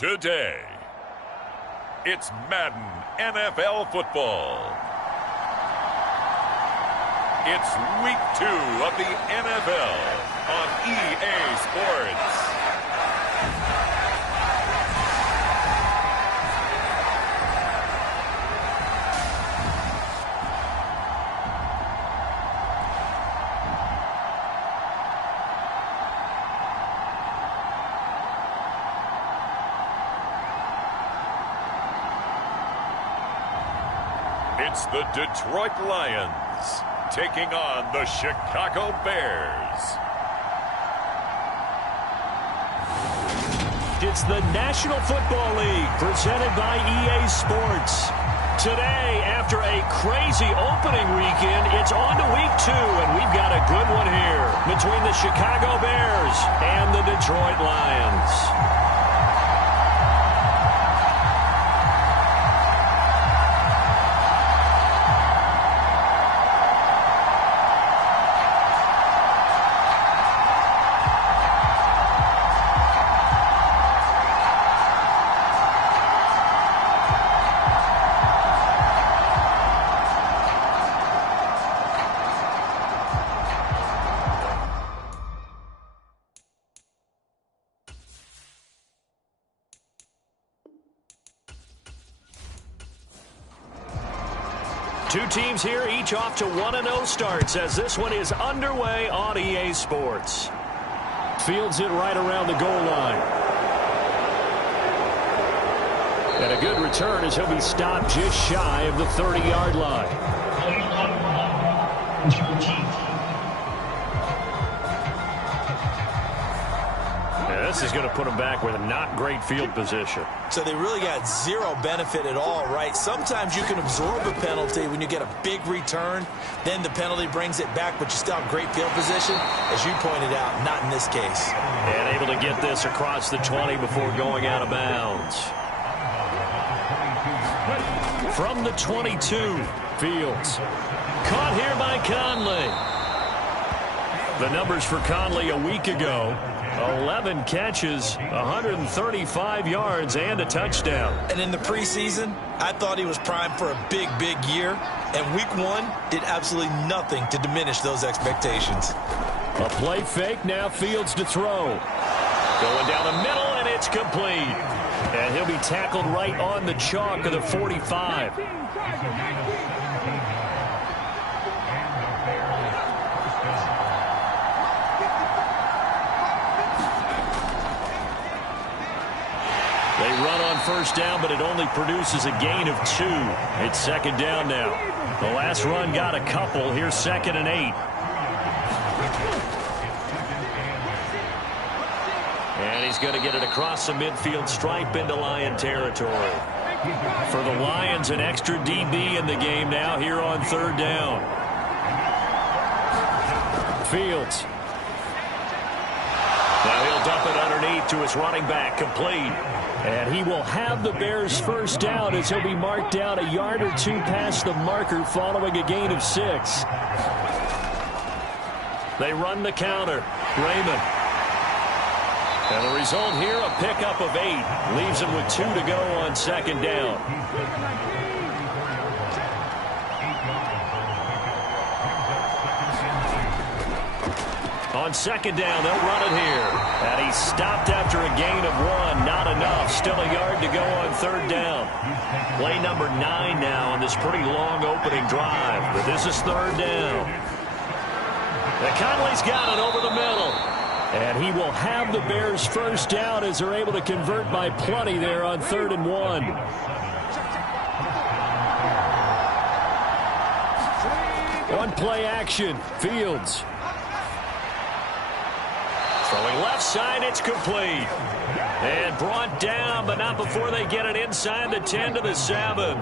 today. It's Madden NFL football. It's week 2 of the NFL on EA Sports. It's the Detroit Lions taking on the Chicago Bears. It's the National Football League presented by EA Sports. Today, after a crazy opening weekend, it's on to week 2, and we've got a good one here between the Chicago Bears and the Detroit Lions. Two teams here, each off to 1-0 starts as this one is underway on EA Sports. Fields it right around the goal line. And a good return as he'll be stopped just shy of the 30-yard line. This is going to put them back with a not great field position. So they really got zero benefit at all, right? Sometimes you can absorb a penalty when you get a big return. Then the penalty brings it back, but you still have great field position. As you pointed out, not in this case. And able to get this across the 20 before going out of bounds. From the 22, Fields. Caught here by Conley. The numbers for Conley a week ago. 11 catches, 135 yards, and a touchdown. And in the preseason, I thought he was primed for a big, big year. And week 1 did absolutely nothing to diminish those expectations. A play fake, now Fields to throw. Going down the middle, and it's complete. And he'll be tackled right on the chalk of the 45. They run on first down, but it only produces a gain of 2. It's second down now. The last run got a couple. Here's 2nd and 8. And he's going to get it across the midfield stripe into Lion territory. For the Lions, an extra DB in the game now here on 3rd down. Fields. Now he'll dump it underneath to his running back, complete. And he will have the Bears first down as he'll be marked down a yard or 2 past the marker following a gain of 6. They run the counter. Raymond. And the result here, a pickup of 8. Leaves him with 2 to go on 2nd down. On 2nd down, they'll run it here. And he's stopped after a gain of 1. Not enough. Still a yard to go on 3rd down. Play number 9 now on this pretty long opening drive. But this is 3rd down. And Conley's got it over the middle. And he will have the Bears first down as they're able to convert by plenty there on 3rd and 1. On play action, Fields. Throwing left side, it's complete. And brought down, but not before they get it inside the 10 to the 7.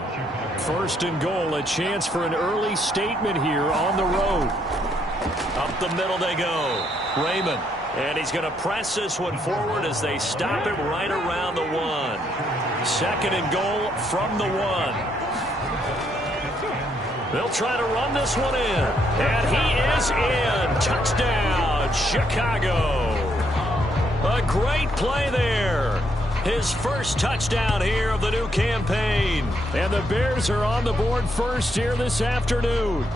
1st and goal, a chance for an early statement here on the road. Up the middle they go. Raymond. And he's going to press this one forward as they stop him right around the 1. 2nd and goal from the 1. They'll try to run this one in. And he is in. Touchdown, Chicago. A great play there. His first touchdown here of the new campaign. And the Bears are on the board first here this afternoon.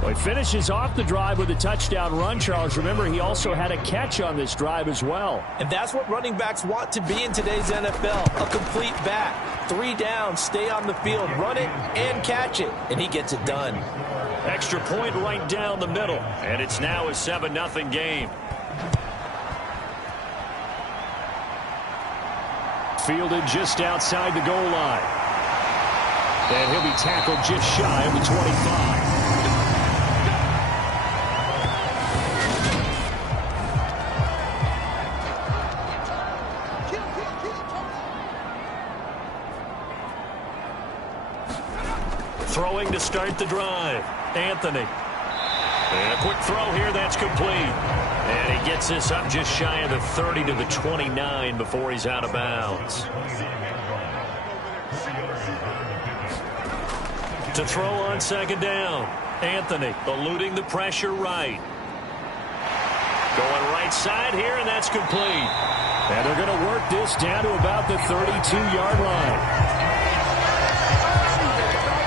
Well, he finishes off the drive with a touchdown run, Charles. Remember, he also had a catch on this drive as well. And that's what running backs want to be in today's NFL, a complete back. 3 downs, stay on the field, run it, and catch it. And he gets it done. Extra point right down the middle. And it's now a 7-0 game. Fielded just outside the goal line. And he'll be tackled just shy of the 25. Throwing to start the drive. Anthony. And a quick throw here, that's complete. And he gets this up just shy of the 30 to the 29 before he's out of bounds. To throw on second down. Anthony eluding the pressure right. Going right side here, and that's complete. And they're going to work this down to about the 32-yard line.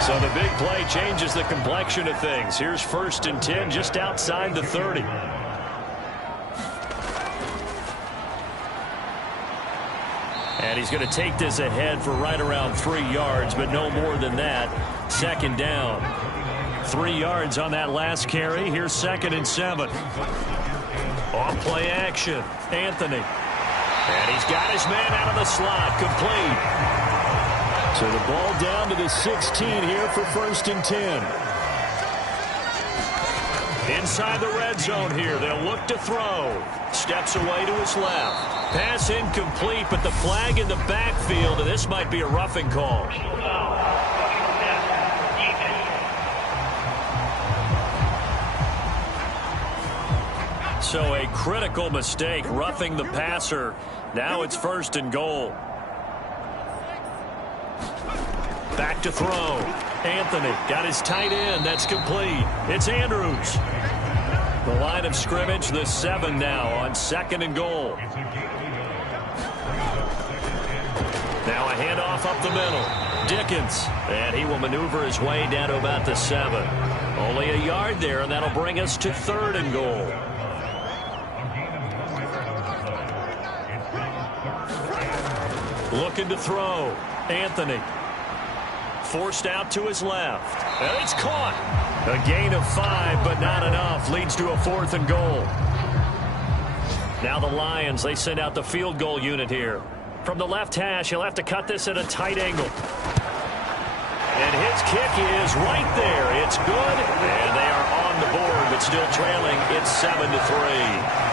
So the big play changes the complexion of things. Here's 1st and 10 just outside the 30. And he's going to take this ahead for right around 3 yards, but no more than that. 2nd down. 3 yards on that last carry. Here's 2nd and 7. Off play action. Anthony. And he's got his man out of the slot. Complete. So the ball down to the 16 here for 1st and 10. Inside the red zone here. They'll look to throw. Steps away to his left. Pass incomplete, but the flag in the backfield, and this might be a roughing call. So a critical mistake, roughing the passer. Now it's 1st and goal. Back to throw. Anthony got his tight end. That's complete. It's Andrews. The line of scrimmage, the 7 now on 2nd and goal. Now a handoff up the middle. Dickens. And he will maneuver his way down to about the 7. Only a yard there, and that'll bring us to 3rd and goal. Looking to throw. Anthony. Forced out to his left. And it's caught. A gain of 5, but not enough. Leads to a 4th and goal. Now the Lions, they send out the field goal unit here. From the left hash, he'll have to cut this at a tight angle. And his kick is right there. It's good. And they are on the board, but still trailing. It's 7-3.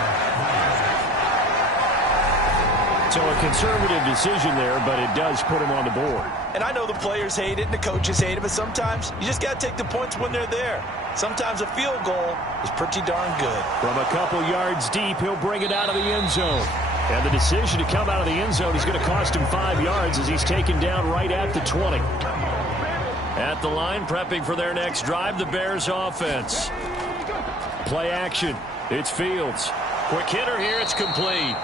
So a conservative decision there, but it does put him on the board. And I know the players hate it and the coaches hate it, but sometimes you just got to take the points when they're there. Sometimes a field goal is pretty darn good. From a couple yards deep, he'll bring it out of the end zone. And the decision to come out of the end zone is going to cost him 5 yards as he's taken down right at the 20. At the line, prepping for their next drive, the Bears offense. Play action. It's Fields. Quick hitter here, it's complete.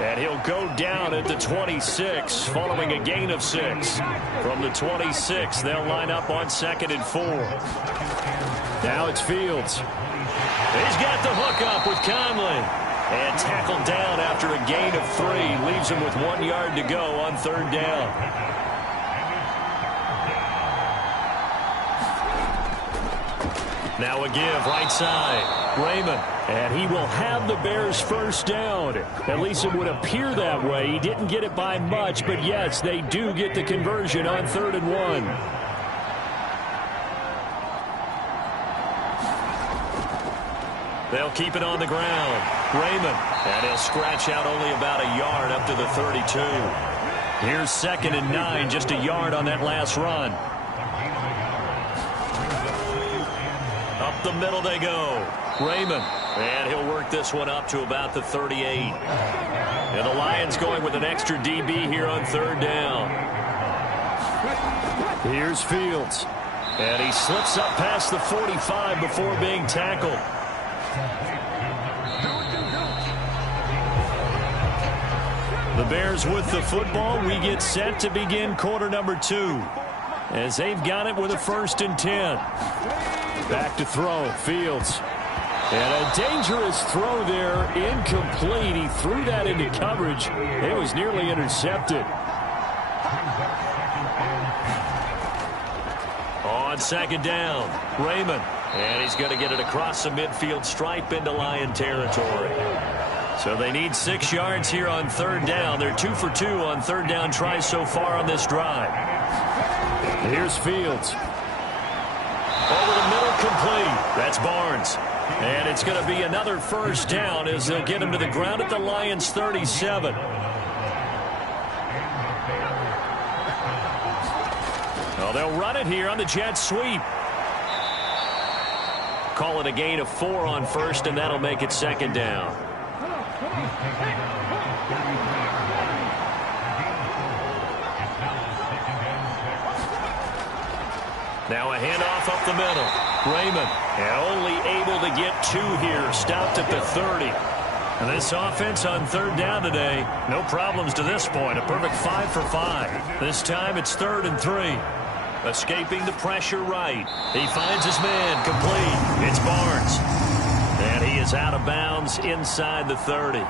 And he'll go down at the 26 following a gain of 6. From the 26, they'll line up on 2nd and 4. Now it's Fields. He's got the hook up with Conley. And tackled down after a gain of 3. Leaves him with 1 yard to go on 3rd down. Now a give right side. Raymond. And he will have the Bears' 1st down. At least it would appear that way. He didn't get it by much, but yes, they do get the conversion on 3rd and 1. They'll keep it on the ground. Raymond. And he'll scratch out only about a yard up to the 32. Here's 2nd and 9, just a yard on that last run. Up the middle they go. Raymond. And he'll work this one up to about the 38. And the Lions going with an extra DB here on 3rd down. Here's Fields. And he slips up past the 45 before being tackled. The Bears with the football. We get set to begin quarter number 2. As they've got it with a 1st and 10. Back to throw. Fields. And a dangerous throw there. Incomplete. He threw that into coverage. It was nearly intercepted. On 2nd down, Raymond. And he's going to get it across the midfield stripe into Lion territory. So they need 6 yards here on 3rd down. They're 2 for 2 on 3rd down tries so far on this drive. Here's Fields. Over the middle, complete. That's Barnes. And it's going to be another 1st down as they'll get him to the ground at the Lions' 37. Well, they'll run it here on the jet sweep. Call it a gain of 4 on 1st, and that'll make it 2nd down. Now a handoff up the middle. Raymond, and only able to get 2 here. Stopped at the 30. And this offense on 3rd down today, no problems to this point. A perfect 5 for 5. This time it's 3rd and 3. Escaping the pressure right. He finds his man. Complete. It's Barnes. And he is out of bounds inside the 30.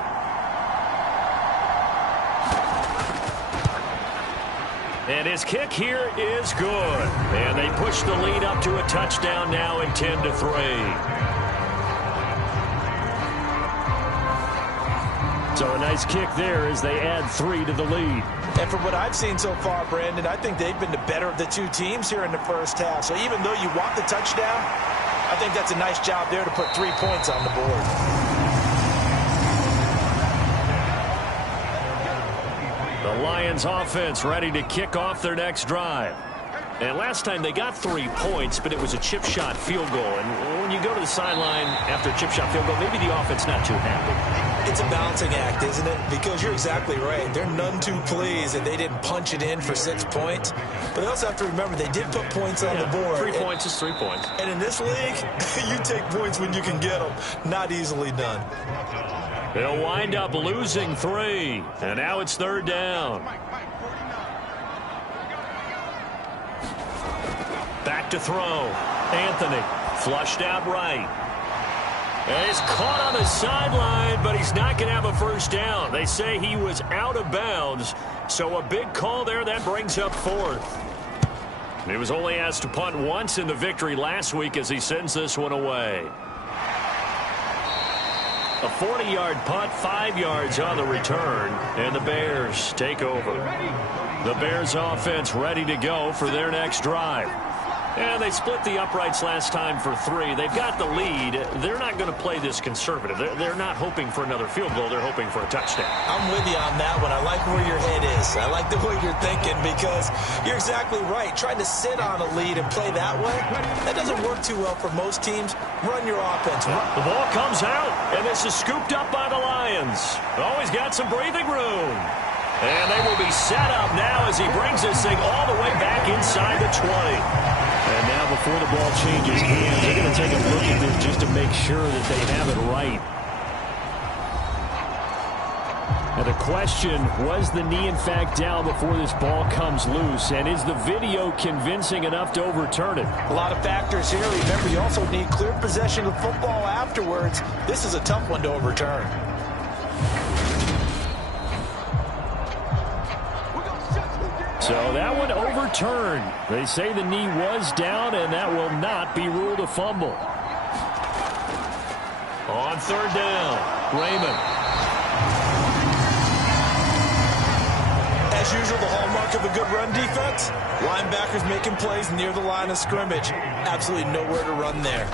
And his kick here is good. And they push the lead up to a touchdown now in 10-3. So a nice kick there as they add 3 to the lead. And from what I've seen so far, Brandon, I think they've been the better of the 2 teams here in the 1st half. So even though you want the touchdown, I think that's a nice job there to put 3 points on the board. The Lions offense ready to kick off their next drive. And last time they got 3 points, but it was a chip shot field goal. And when you go to the sideline after a chip shot field goal, maybe the offense not too happy. It's a balancing act, isn't it? Because you're exactly right. They're none too pleased that they didn't punch it in for 6 points. But they also have to remember they did put points on the board. 3 points is 3 points. And in this league, you take points when you can get them. Not easily done. They'll wind up losing 3. And now it's 3rd down. Back to throw. Anthony flushed out right. And he's caught on the sideline, but he's not going to have a 1st down. They say he was out of bounds. So a big call there. That brings up 4th. He was only asked to punt once in the victory last week as he sends this one away. A 40-yard punt, 5 yards on the return, and the Bears take over. The Bears offense ready to go for their next drive. And they split the uprights last time for 3. They've got the lead. They're not going to play this conservative. They're not hoping for another field goal. They're hoping for a touchdown. I'm with you on that one. I like where your head is. I like the way you're thinking because you're exactly right. Trying to sit on a lead and play that way, that doesn't work too well for most teams. Run your offense. The ball comes out, and this is scooped up by the Lions. Always got some breathing room. And they will be set up now as he brings this thing all the way back inside the 20. And now before the ball changes hands, they're going to take a look at this just to make sure that they have it right. And the question, was the knee in fact down before this ball comes loose? And is the video convincing enough to overturn it? A lot of factors here. Remember, you also need clear possession of football afterwards. This is a tough one to overturn. So that one overturned. They say the knee was down, and that will not be ruled a fumble. On 3rd down, Raymond. As usual, the hallmark of a good run defense, linebackers making plays near the line of scrimmage. Absolutely nowhere to run there.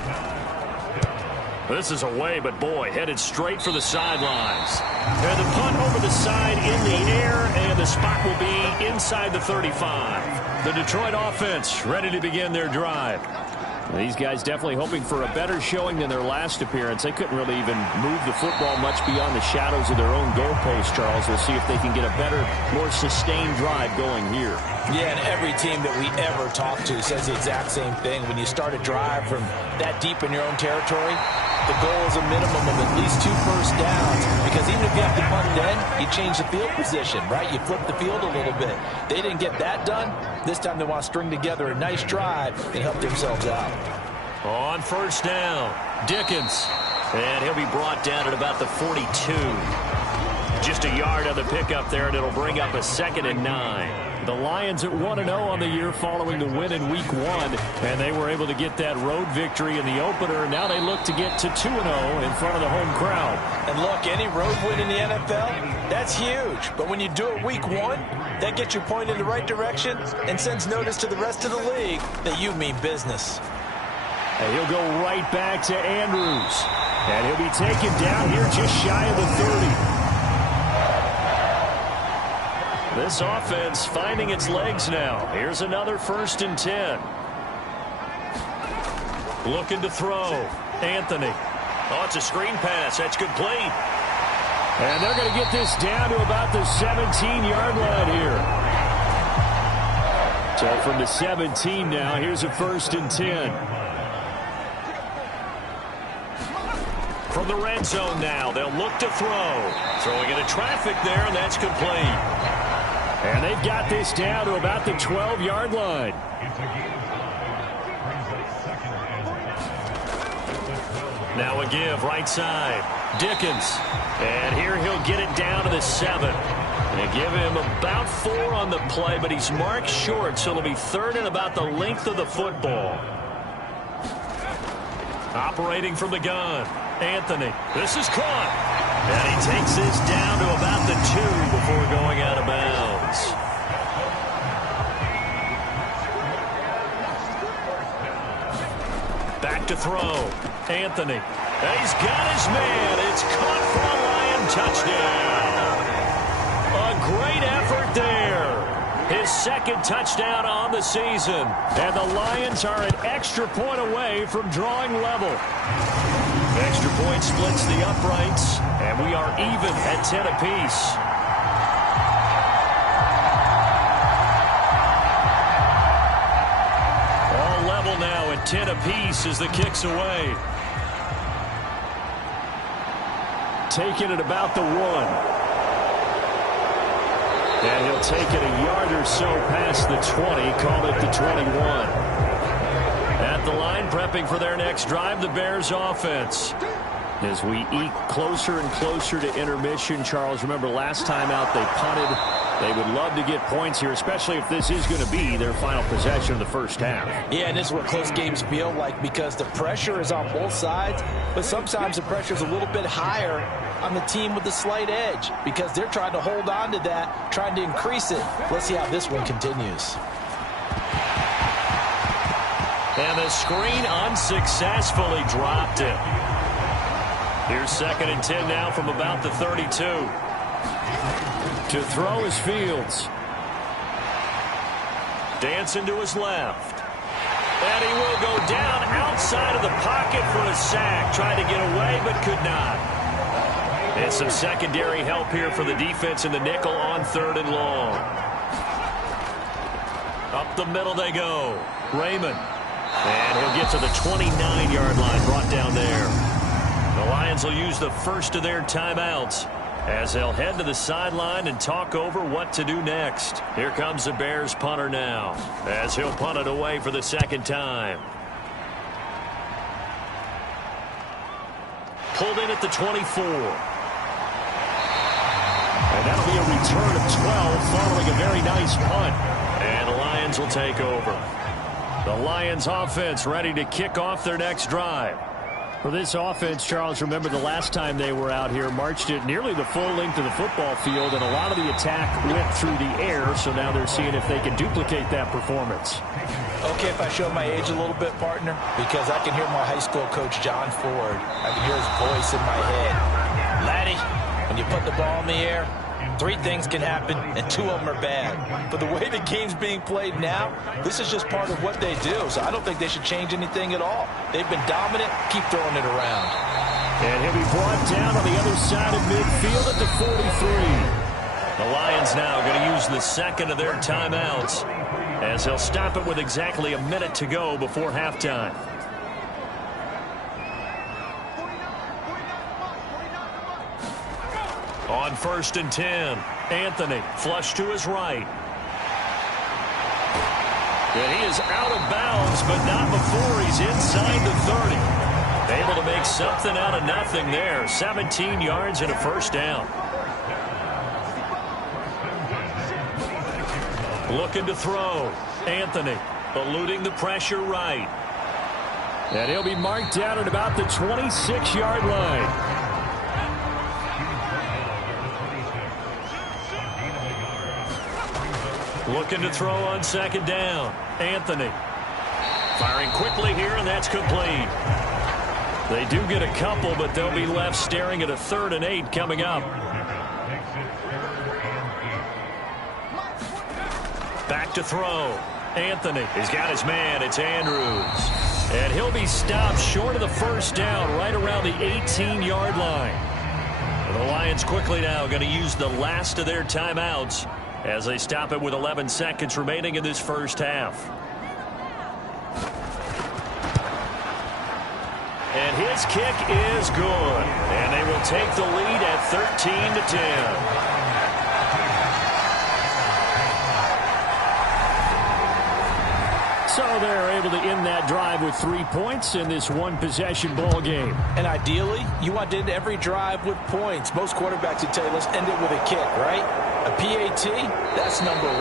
This is away, but boy, headed straight for the sidelines. And the punt over the side in the air, and the spot will be inside the 35. The Detroit offense ready to begin their drive. These guys definitely hoping for a better showing than their last appearance. They couldn't really even move the football much beyond the shadows of their own goalpost, Charles. We'll see if they can get a better, more sustained drive going here. Yeah, and every team that we ever talk to says the exact same thing. When you start a drive from that deep in your own territory, the goal is a minimum of at least 2 first downs, because even if you have to punt then, you change the field position, right? You flip the field a little bit. They didn't get that done. This time they want to string together a nice drive and help themselves out. On first down, Dickens. And he'll be brought down at about the 42. Just a yard on the pickup there, and it'll bring up a 2nd and 9. The Lions at 1-0 on the year following the win in Week 1, and they were able to get that road victory in the opener. Now they look to get to 2-0 in front of the home crowd. And look, any road win in the NFL, that's huge. But when you do it Week 1, that gets you pointed in the right direction and sends notice to the rest of the league that you mean business. And he'll go right back to Andrews. And he'll be taken down here just shy of the 30. This offense finding its legs now. Here's another 1st and 10. Looking to throw. Anthony. Oh, it's a screen pass. That's complete. And they're going to get this down to about the 17-yard line here. So from the 17 now, here's a 1st and 10. From the red zone now, they'll look to throw. Throwing into traffic there, and that's complete. And they've got this down to about the 12-yard line. Now a give, right side. Dickens. And here he'll get it down to the 7. And give him about 4 on the play, but he's marked short, so it'll be 3rd and about the length of the football. Operating from the gun. Anthony. This is caught. And he takes this down to about the 2 before going out of bounds. Back to throw. Anthony. And he's got his man. It's caught for a Lion touchdown. A great effort there. His 2nd touchdown on the season. And the Lions are an extra point away from drawing level. Extra point splits the uprights, and we are even at 10 apiece. All level now at 10 apiece as the kick's away. Taking it about the 1. And he'll take it a yard or so past the 20, call it the 21. At the line, prepping for their next drive, the Bears offense. As we eke closer and closer to intermission, Charles, remember last time out they punted. They would love to get points here, especially if this is going to be their final possession of the first half. Yeah, and this is what close games feel like, because the pressure is on both sides, but sometimes the pressure is a little bit higher on the team with the slight edge because they're trying to hold on to that, trying to increase it. Let's see how this one continues. And the screen unsuccessfully dropped it. Here's 2nd and 10 now from about the 32. To throw is Fields. Dancing to his left. And he will go down outside of the pocket for a sack. Tried to get away, but could not. And some secondary help here for the defense in the nickel on 3rd and long. Up the middle they go. Raymond. And he'll get to the 29-yard line, brought down there. The Lions will use the first of their timeouts as they'll head to the sideline and talk over what to do next. Here comes the Bears punter now as he'll punt it away for the 2nd time. Pulled in at the 24. And that'll be a return of 12 following a very nice punt. And the Lions will take over. The Lions offense ready to kick off their next drive. For this offense, Charles, remember the last time they were out here, marched it nearly the full length of the football field, and a lot of the attack went through the air, so now they're seeing if they can duplicate that performance. Okay, if I show my age a little bit, partner, because I can hear my high school coach, John Ford. I can hear his voice in my head. Laddie, when you put the ball in the air, 3 things can happen, and 2 of them are bad. But the way the game's being played now, this is just part of what they do. So I don't think they should change anything at all. They've been dominant. Keep throwing it around. And he'll be brought down on the other side of midfield at the 43. The Lions now going to use the 2nd of their timeouts as they'll stop it with exactly a minute to go before halftime. On 1st and 10, Anthony flush to his right. And he is out of bounds, but not before he's inside the 30. Able to make something out of nothing there. 17 yards and a first down. Looking to throw. Anthony eluding the pressure right. And he'll be marked down at about the 26-yard line. Looking to throw on 2nd down. Anthony firing quickly here, and that's complete. They do get a couple, but they'll be left staring at a 3rd and 8 coming up. Back to throw. Anthony has got his man. It's Andrews. And he'll be stopped short of the first down right around the 18-yard line. And the Lions quickly now going to use the last of their timeouts as they stop it with 11 seconds remaining in this first half. And his kick is good. And they will take the lead at 13-10. So they're able to end that drive with 3 points in this one-possession ball game. And ideally, you want to end every drive with points. Most quarterbacks would tell you, let's end it with a kick, right? A PAT, that's number 1.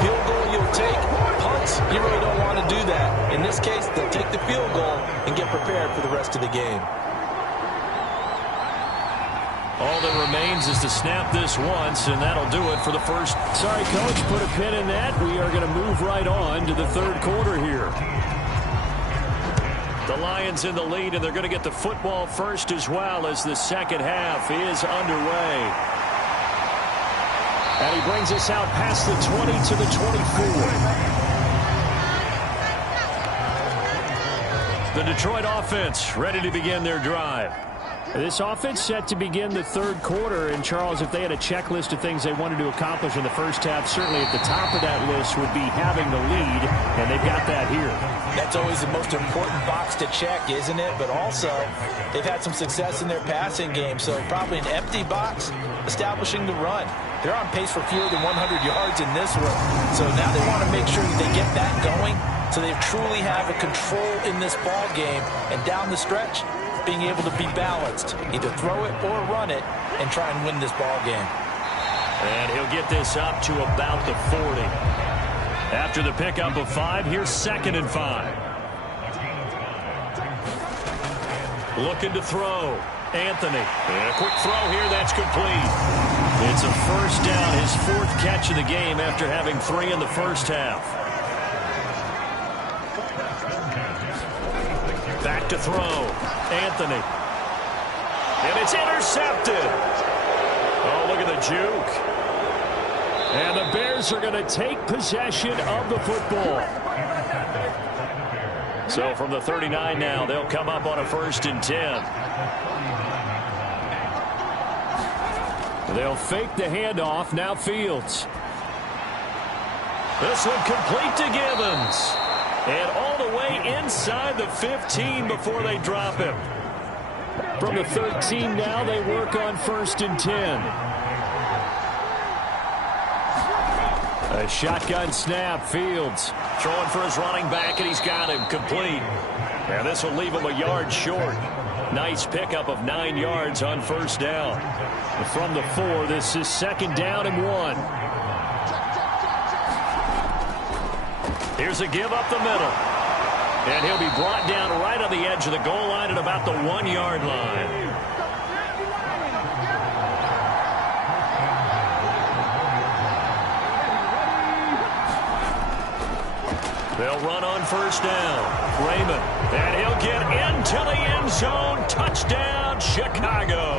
Field goal you'll take. Punts, you really don't want to do that. In this case, they'll take the field goal and get prepared for the rest of the game. All that remains is to snap this once, and that'll do it for the first. Sorry, Coach, put a pin in that. We are going to move right on to the 3rd quarter here. The Lions in the lead, and they're going to get the football first as well as the second half is underway. And he brings us out past the 20 to the 24. The Detroit offense ready to begin their drive. This offense set to begin the 3rd quarter. And, Charles, if they had a checklist of things they wanted to accomplish in the first half, certainly at the top of that list would be having the lead, and they've got that here. That's always the most important box to check, isn't it? But also, they've had some success in their passing game, so probably an empty box establishing the run. They're on pace for fewer than 100 yards in this one. So now they want to make sure that they get that going so they truly have a control in this ball game, and down the stretch, being able to be balanced, either throw it or run it, and try and win this ball game. And he'll get this up to about the 40. After the pickup of 5, here's 2nd and 5. Looking to throw. Anthony. And a quick throw here, that's complete. It's a first down, his 4th catch of the game after having 3 in the first half. Back to throw. Anthony. And it's intercepted. Oh, look at the juke. And the Bears are going to take possession of the football. So from the 39 now, they'll come up on a 1st and 10. They'll fake the handoff. Now Fields. This one complete to Gibbons. And all the way inside the 15 before they drop him. From the 13 now, they work on 1st and 10. A shotgun snap. Fields throwing for his running back, and he's got him complete. And this will leave him a yard short. Nice pickup of 9 yards on 1st down. From the 4, this is 2nd down and 1. Here's a give up the middle. And he'll be brought down right on the edge of the goal line at about the 1-yard line. They'll run on 1st down. Raymond. And he'll get into the end zone. Touchdown, Chicago.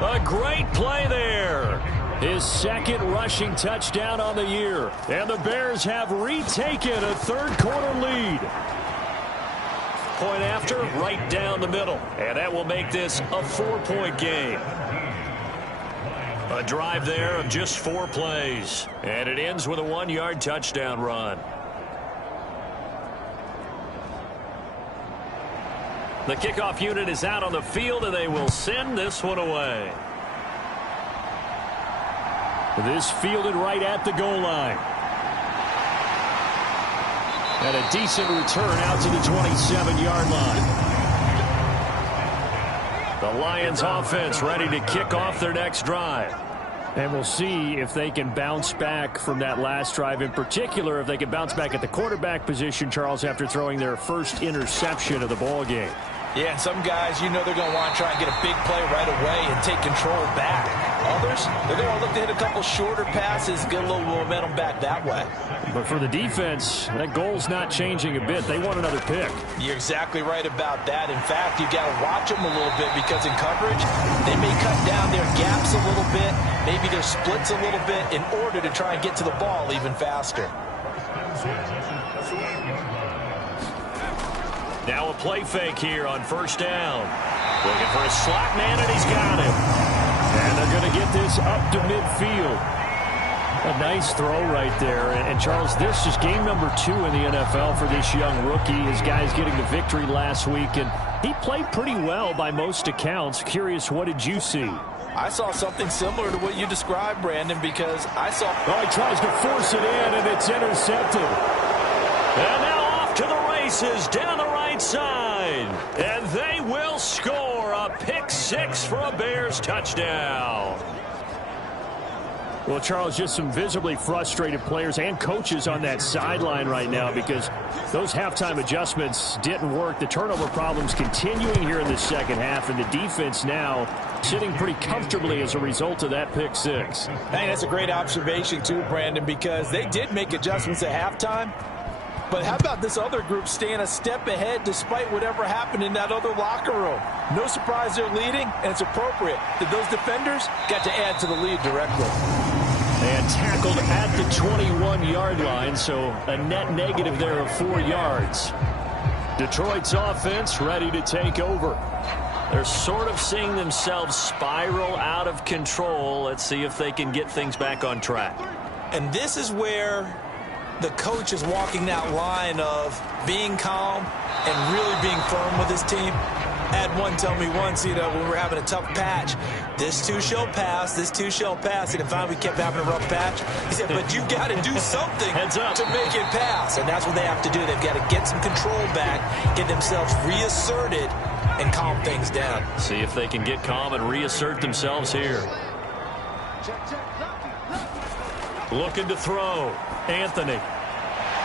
A great play there. His 2nd rushing touchdown on the year. And the Bears have retaken a 3rd quarter lead. Point after, right down the middle. And that will make this a 4-point game. A drive there of just 4 plays. And it ends with a 1-yard touchdown run. The kickoff unit is out on the field, and they will send this one away. This fielded right at the goal line. And a decent return out to the 27-yard line. The Lions offense ready to kick off their next drive. And we'll see if they can bounce back from that last drive. In particular, if they can bounce back at the quarterback position, Charles, after throwing their first interception of the ball game. Yeah, and some guys, you know they're going to want to try and get a big play right away and take control back. Others, they're going to look to hit a couple shorter passes, get a little momentum back that way. But for the defense, that goal's not changing a bit. They want another pick. You're exactly right about that. In fact, you got to watch them a little bit because in coverage, they may cut down their gaps a little bit, maybe their splits a little bit in order to try and get to the ball even faster. Now a play fake here on first down. Looking for a slot man, and he's got him. And they're going to get this up to midfield. A nice throw right there. And Charles, this is game number 2 in the NFL for this young rookie. His guys getting the victory last week, and he played pretty well by most accounts. Curious, what did you see? I saw something similar to what you described, Brandon, because I saw... Oh, he tries to force it in, and it's intercepted. And now off to the races down the right side. And they will score a pick 6 for a Bears touchdown. Well, Charles, just some visibly frustrated players and coaches on that sideline right now because those halftime adjustments didn't work. The turnover problems continuing here in the second half, and the defense now sitting pretty comfortably as a result of that pick 6. I think that's a great observation, too, Brandon, because they did make adjustments at halftime. But how about this other group staying a step ahead despite whatever happened in that other locker room? No surprise they're leading, and it's appropriate that those defenders got to add to the lead directly. And tackled at the 21-yard line, so a net negative there of 4 yards. Detroit's offense ready to take over. They're sort of seeing themselves spiral out of control. Let's see if they can get things back on track. And this is where the coach is walking that line of being calm and really being firm with his team. I had one tell me once, when we were having a tough patch, this too shall pass, this too shall pass. And finally we kept having a rough patch. He said, but you've got to do something to make it pass. And that's what they have to do. They've got to get some control back, get themselves reasserted, and calm things down. See if they can get calm and reassert themselves here. Looking to throw. Anthony.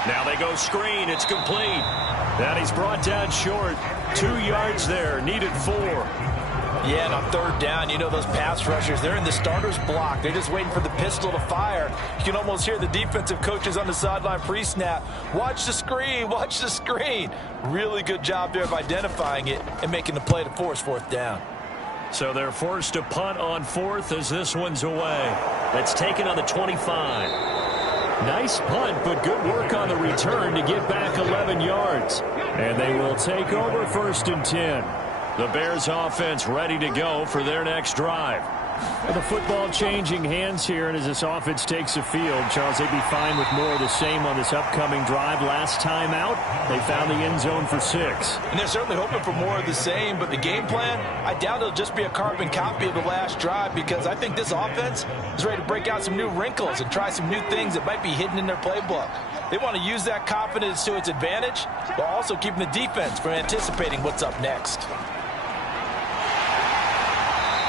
Now they go screen. It's complete. And he's brought down short. 2 yards there. Needed 4. Yeah, and on third down, those pass rushers, they're in the starter's block. They're just waiting for the pistol to fire. You can almost hear the defensive coaches on the sideline pre-snap. Watch the screen. Watch the screen. Really good job there of identifying it and making the play to force fourth down. So they're forced to punt on 4th as this one's away. That's taken on the 25. Nice punt, but good work on the return to get back 11 yards. And they will take over 1st and 10. The Bears offense ready to go for their next drive. Well, the football changing hands here, and as this offense takes the field, Charles, they'd be fine with more of the same on this upcoming drive. Last time out, they found the end zone for 6. And they're certainly hoping for more of the same, but the game plan, I doubt it'll just be a carbon copy of the last drive because I think this offense is ready to break out some new wrinkles and try some new things that might be hidden in their playbook. They want to use that confidence to its advantage while also keeping the defense from anticipating what's up next.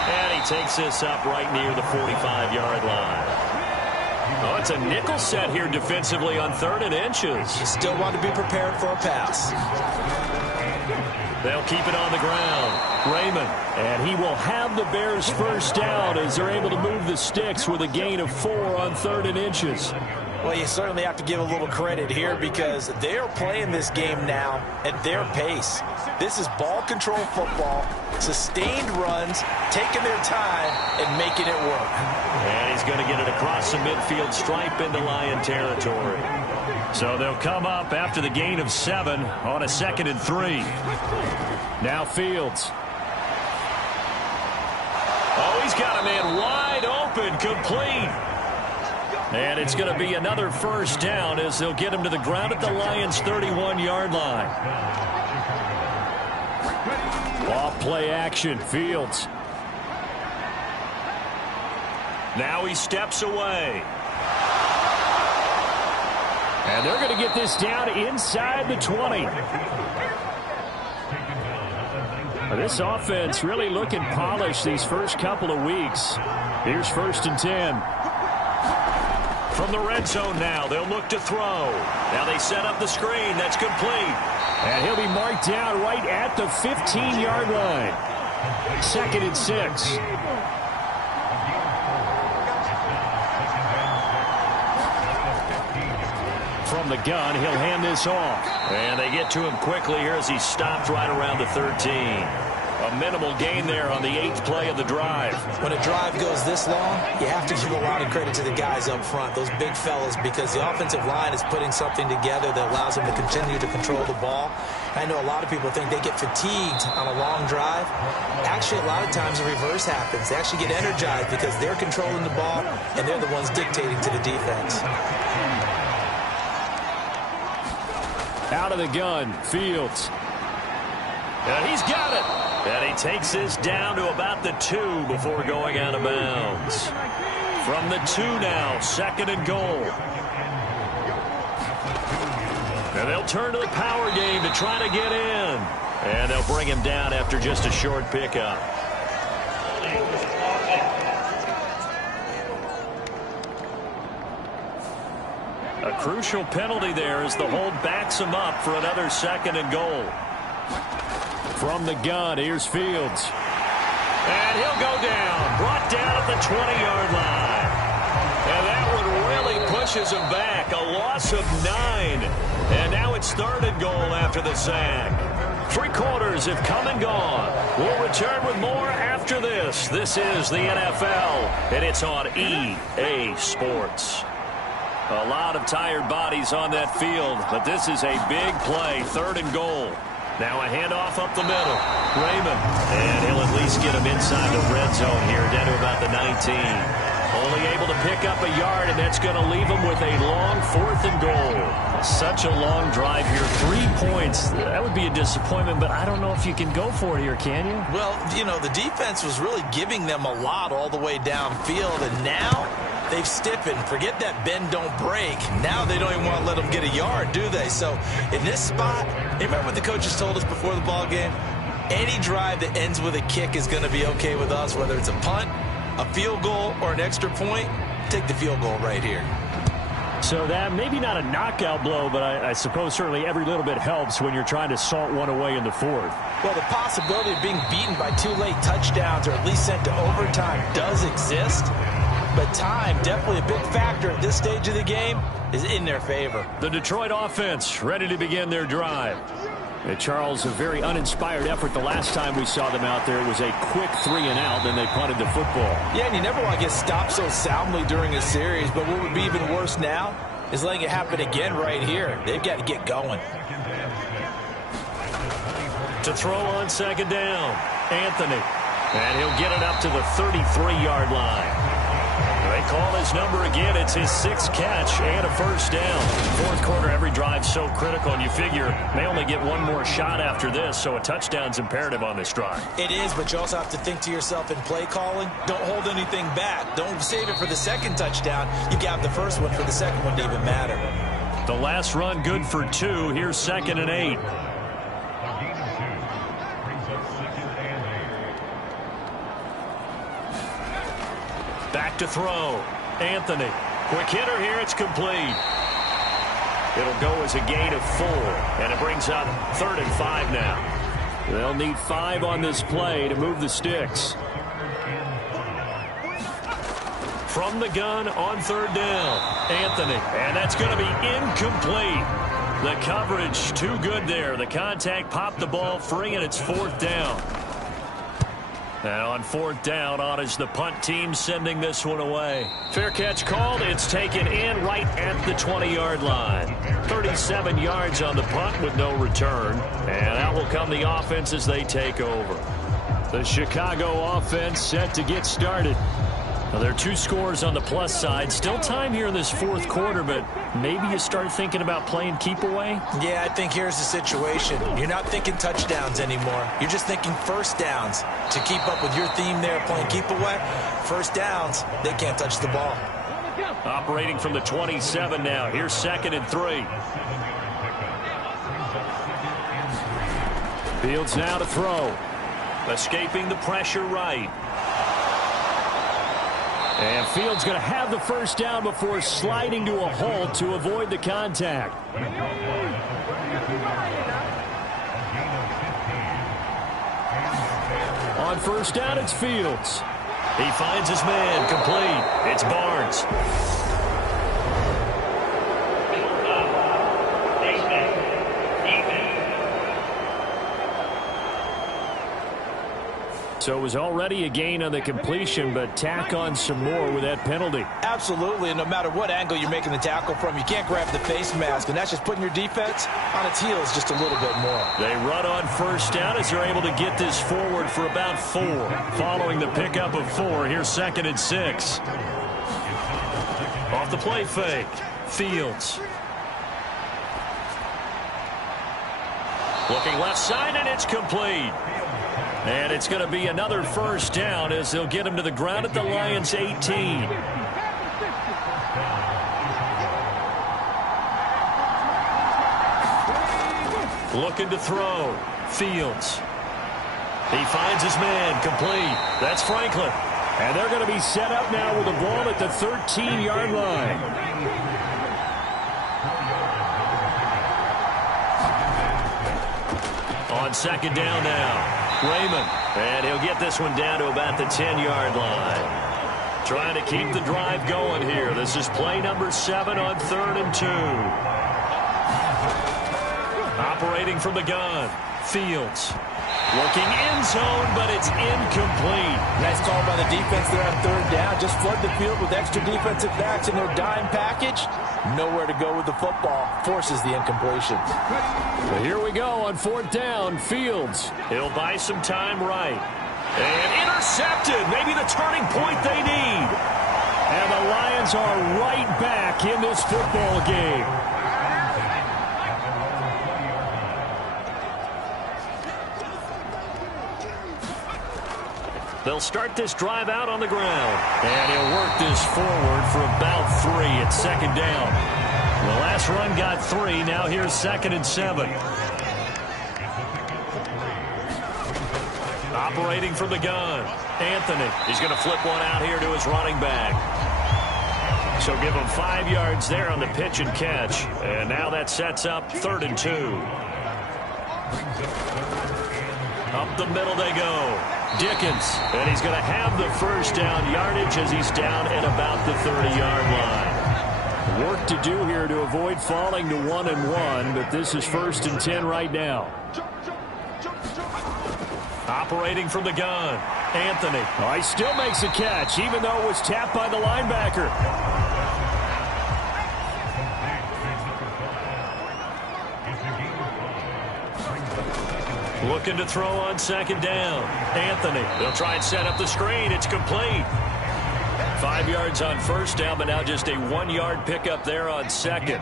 And he takes this up right near the 45-yard line. Oh, it's a nickel set here defensively on 3rd and inches. You still want to be prepared for a pass. They'll keep it on the ground. Raymond, and he will have the Bears first down as they're able to move the sticks with a gain of 4 on 3rd and inches. Well, you certainly have to give a little credit here because they are playing this game now at their pace. This is ball control football, sustained runs, taking their time, and making it work. And he's going to get it across the midfield stripe into Lion territory. So they'll come up after the gain of 7 on a 2nd and 3. Now Fields. Oh, he's got a man wide open, complete. And it's going to be another first down as they'll get him to the ground at the Lions' 31-yard line. Off play action, Fields. Now he steps away. And they're going to get this down inside the 20. This offense really looking polished these first couple of weeks. Here's 1st and 10. From the red zone now, they'll look to throw. Now they set up the screen. That's complete. And he'll be marked down right at the 15-yard line. 2nd and 6. From the gun, he'll hand this off. And they get to him quickly here as he stopped right around the 13. A minimal gain there on the 8th play of the drive. When a drive goes this long, you have to give a lot of credit to the guys up front, those big fellas, because the offensive line is putting something together that allows them to continue to control the ball. I know a lot of people think they get fatigued on a long drive. Actually, a lot of times the reverse happens. They actually get energized because they're controlling the ball, and they're the ones dictating to the defense. Out of the gun, Fields. And he's got it. And he takes this down to about the 2 before going out of bounds. From the 2 now, 2nd and goal. And they'll turn to the power game to try to get in. And they'll bring him down after just a short pickup. A crucial penalty there as the hold backs him up for another 2nd and goal. From the gun, here's Fields. And he'll go down. Brought down at the 20-yard line. And that one really pushes him back. A loss of 9. And now it's 3rd and goal after the sack. 3 quarters have come and gone. We'll return with more after this. This is the NFL, and it's on EA Sports. A lot of tired bodies on that field, but this is a big play, 3rd and goal. Now a handoff up the middle. Raymond. And he'll at least get him inside the red zone here, down to about the 19. Only able to pick up a yard, and that's going to leave him with a long 4th and goal. Such a long drive here. 3 points. That would be a disappointment, but I don't know if you can go for it here, can you? Well, you know, the defense was really giving them a lot all the way downfield, and now they've stiffened. Forget that bend, don't break. Now they don't even want to let them get a yard, do they? So in this spot, you remember what the coaches told us before the ball game? Any drive that ends with a kick is going to be okay with us, whether it's a punt, a field goal, or an extra point. Take the field goal right here. So that maybe not a knockout blow, but I suppose certainly every little bit helps when you're trying to salt one away in the 4th. Well, the possibility of being beaten by 2 late touchdowns or at least sent to overtime does exist. But time, definitely a big factor at this stage of the game, is in their favor. The Detroit offense ready to begin their drive. And Charles, a very uninspired effort the last time we saw them out there. It was a quick 3 and out, then they punted the football. Yeah, and you never want to get stopped so soundly during a series, but what would be even worse now is letting it happen again right here. They've got to get going. To throw on 2nd down, Anthony. And he'll get it up to the 33-yard line. They call his number again. It's his 6th catch and a 1st down. 4th quarter, every drive so critical, and you figure they only get one more shot after this, so a touchdown's imperative on this drive. It is, but you also have to think to yourself in play calling, don't hold anything back. Don't save it for the 2nd touchdown. You got the 1st one for the 2nd one to even matter. The last run good for 2. Here's 2nd and 8. Back to throw. Anthony. Quick hitter here. It's complete. It'll go as a gain of 4. And it brings up 3rd and 5 now. They'll need 5 on this play to move the sticks. From the gun on 3rd down. Anthony. And that's going to be incomplete. The coverage too good there. The contact popped the ball free, and it's 4th down. Now on 4th down, on is the punt team sending this one away. Fair catch called. It's taken in right at the 20-yard line. 37 yards on the punt with no return. And out will come the offense as they take over. The Chicago offense set to get started. Well, there are 2 scores on the plus side. Still time here in this 4th quarter, but maybe you start thinking about playing keep away? Yeah, I think here's the situation. You're not thinking touchdowns anymore. You're just thinking first downs. To keep up with your theme there, playing keep away, first downs, they can't touch the ball. Operating from the 27 now. Here's 2nd and 3. Fields now to throw. Escaping the pressure right. And Fields going to have the first down before sliding to a halt to avoid the contact. On first down, it's Fields. He finds his man, complete. It's Barnes. So it was already a gain on the completion, but tack on some more with that penalty. Absolutely, and no matter what angle you're making the tackle from, you can't grab the face mask, and that's just putting your defense on its heels just a little bit more. They run on first down as they're able to get this forward for about 4. Following the pickup of 4, here's 2nd and 6. Off the play fake, Fields. Looking left side, and it's complete. And it's going to be another first down as they'll get him to the ground at the Lions' 18. Looking to throw. Fields. He finds his man, complete. That's Franklin. And they're going to be set up now with the ball at the 13-yard line. On 2nd down now. Raymond, and he'll get this one down to about the 10-yard line. Trying to keep the drive going here. This is play number 7 on 3rd and 2. Operating from the gun, Fields. Looking end zone, but it's incomplete. Nice call by the defense there on 3rd down. Just flood the field with extra defensive backs in their dime package. Nowhere to go with the football. Forces the incompletion. Well, here we go on 4th down. Fields. He'll buy some time right. And intercepted. Maybe the turning point they need. And the Lions are right back in this football game. They'll start this drive out on the ground. And he'll work this forward for about 3 at 2nd down. The last run got 3. Now here's 2nd and 7. Operating from the gun. Anthony. He's going to flip one out here to his running back. So give him 5 yards there on the pitch and catch. And now that sets up 3rd and 2. Up the middle they go. Dickens, and he's going to have the first down yardage as he's down at about the 30-yard line. Work to do here to avoid falling to 1-1, but this is 1st and 10 right now. Operating from the gun, Anthony. Oh, he still makes a catch, even though it was tapped by the linebacker. Looking to throw on 2nd down. Anthony. They'll try and set up the screen. It's complete. 5 yards on 1st down, but now just a 1-yard pickup there on 2nd.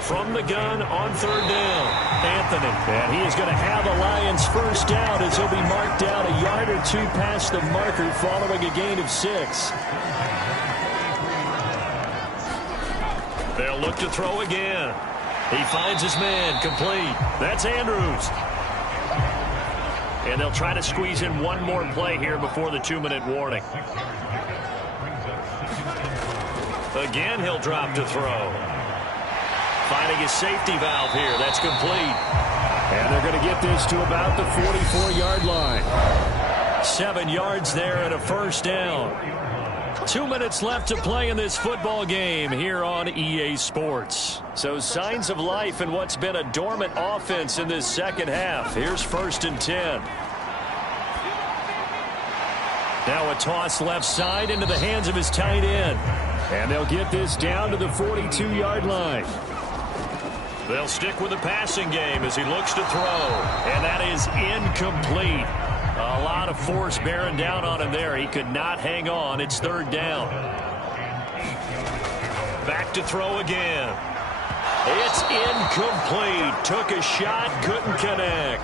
From the gun on 3rd down. Anthony. And he is going to have a Lions first down as he'll be marked down a yard or 2 past the marker following a gain of 6. They'll look to throw again. He finds his man, complete. That's Andrews. And they'll try to squeeze in one more play here before the 2-minute warning. Again, he'll drop to throw. Finding his safety valve here. That's complete. And they're going to get this to about the 44-yard line. 7 yards there and a first down. 2 minutes left to play in this football game here on EA Sports. So signs of life in what's been a dormant offense in this second half. Here's 1st and 10. Now a toss left side into the hands of his tight end. And they'll get this down to the 42-yard line. They'll stick with the passing game as he looks to throw. And that is incomplete. A lot of force bearing down on him there. He could not hang on. It's third down. Back to throw again. It's incomplete. Took a shot, couldn't connect.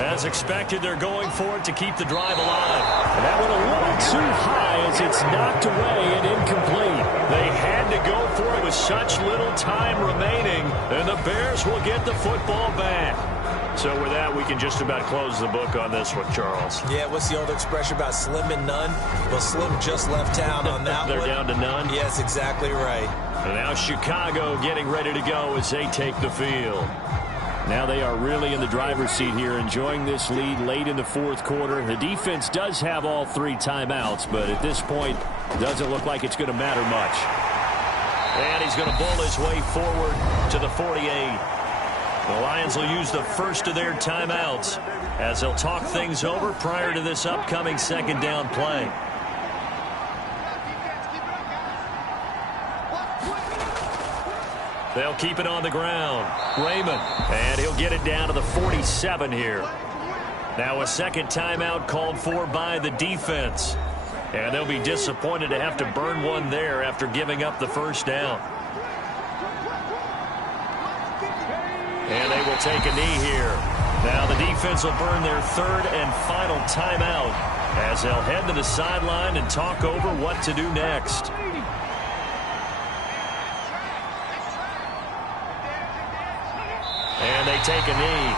As expected, they're going for it to keep the drive alive. And that went a little too high as it's knocked away and incomplete. They had to go for it with such little time remaining, and the Bears will get the football back. So with that, we can just about close the book on this one, Charles. Yeah, what's the old expression about slim and none? Well, Slim just left town on that They're one. down to none? Yes, exactly right. And now Chicago getting ready to go as they take the field. Now they are really in the driver's seat here, enjoying this lead late in the fourth quarter. The defense does have all 3 timeouts, but at this point, doesn't look like it's going to matter much. And he's going to bowl his way forward to the 48. The Lions will use the first of their timeouts as they'll talk things over prior to this upcoming second down play. They'll keep it on the ground. Raymond, and he'll get it down to the 47 here. Now a second timeout called for by the defense. And they'll be disappointed to have to burn one there after giving up the first down. And they will take a knee here. Now the defense will burn their third and final timeout as they'll head to the sideline and talk over what to do next. And they take a knee.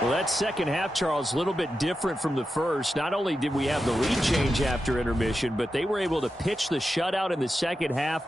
Well, that second half, Charles, a little bit different from the first. Not only did we have the lead change after intermission, but they were able to pitch the shutout in the second half.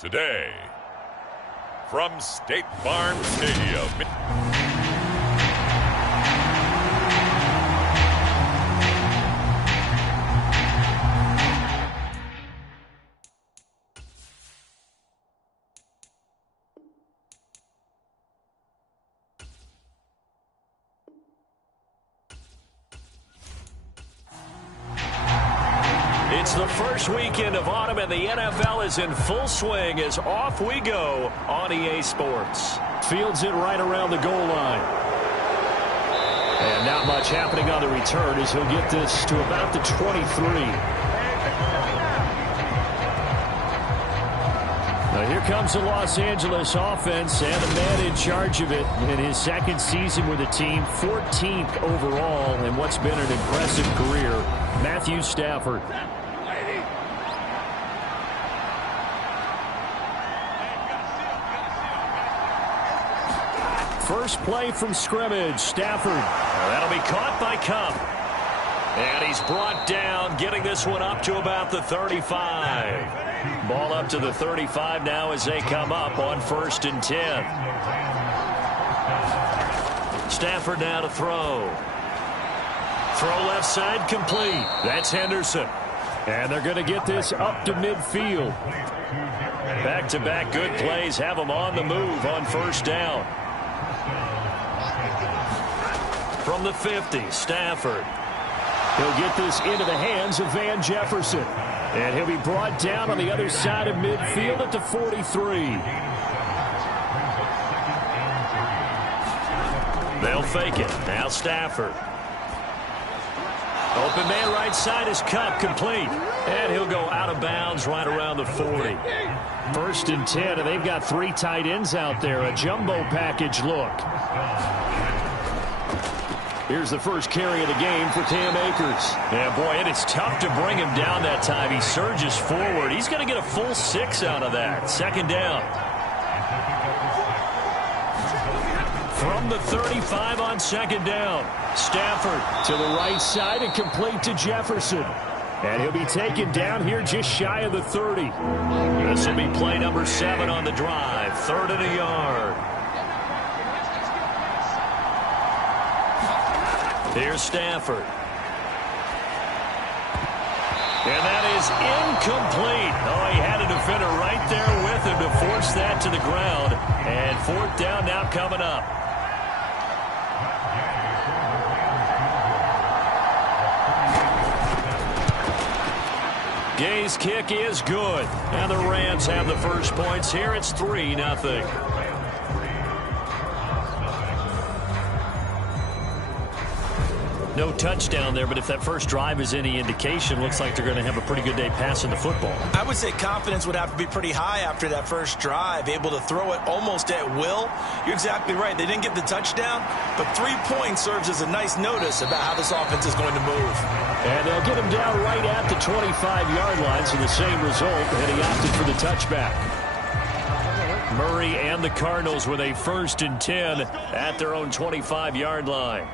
Today, from State Farm Stadium. It's the first weekend of autumn, and the NFL is in full swing as off we go on EA Sports. Fields it right around the goal line. And not much happening on the return as he'll get this to about the 23. Now here comes the Los Angeles offense and the man in charge of it in his second season with the team, 14th overall in what's been an impressive career, Matthew Stafford. First play from scrimmage, Stafford. That'll be caught by Cup. And he's brought down, getting this one up to about the 35. Ball up to the 35 now as they come up on 1st and 10. Stafford now to throw. Throw left side complete. That's Henderson. And they're going to get this up to midfield. Back-to-back good plays have them on the move on 1st down. From the 50, Stafford. He'll get this into the hands of Van Jefferson. And he'll be brought down on the other side of midfield at the 43. They'll fake it. Now Stafford. Open man right side is Cup, complete. And he'll go out of bounds right around the 40. 1st and 10, and they've got 3 tight ends out there. A jumbo package look. Here's the first carry of the game for Cam Akers. Yeah, boy, it is tough to bring him down that time. He surges forward. He's going to get a full 6 out of that. 2nd down. From the 35 on 2nd down. Stafford to the right side and complete to Jefferson. And he'll be taken down here just shy of the 30. This will be play number 7 on the drive. 3rd and a yard. Here's Stafford. And that is incomplete. Oh, he had a defender right there with him to force that to the ground. And 4th down now coming up. Gay's kick is good. And the Rams have the first points here. It's 3-0. No touchdown there, but if that first drive is any indication, looks like they're going to have a pretty good day passing the football. I would say confidence would have to be pretty high after that first drive, able to throw it almost at will. You're exactly right. They didn't get the touchdown, but 3 points serves as a nice notice about how this offense is going to move. And they'll get him down right at the 25-yard line, so the same result, and he opted for the touchback. Murray and the Cardinals with a 1st and 10 at their own 25-yard line.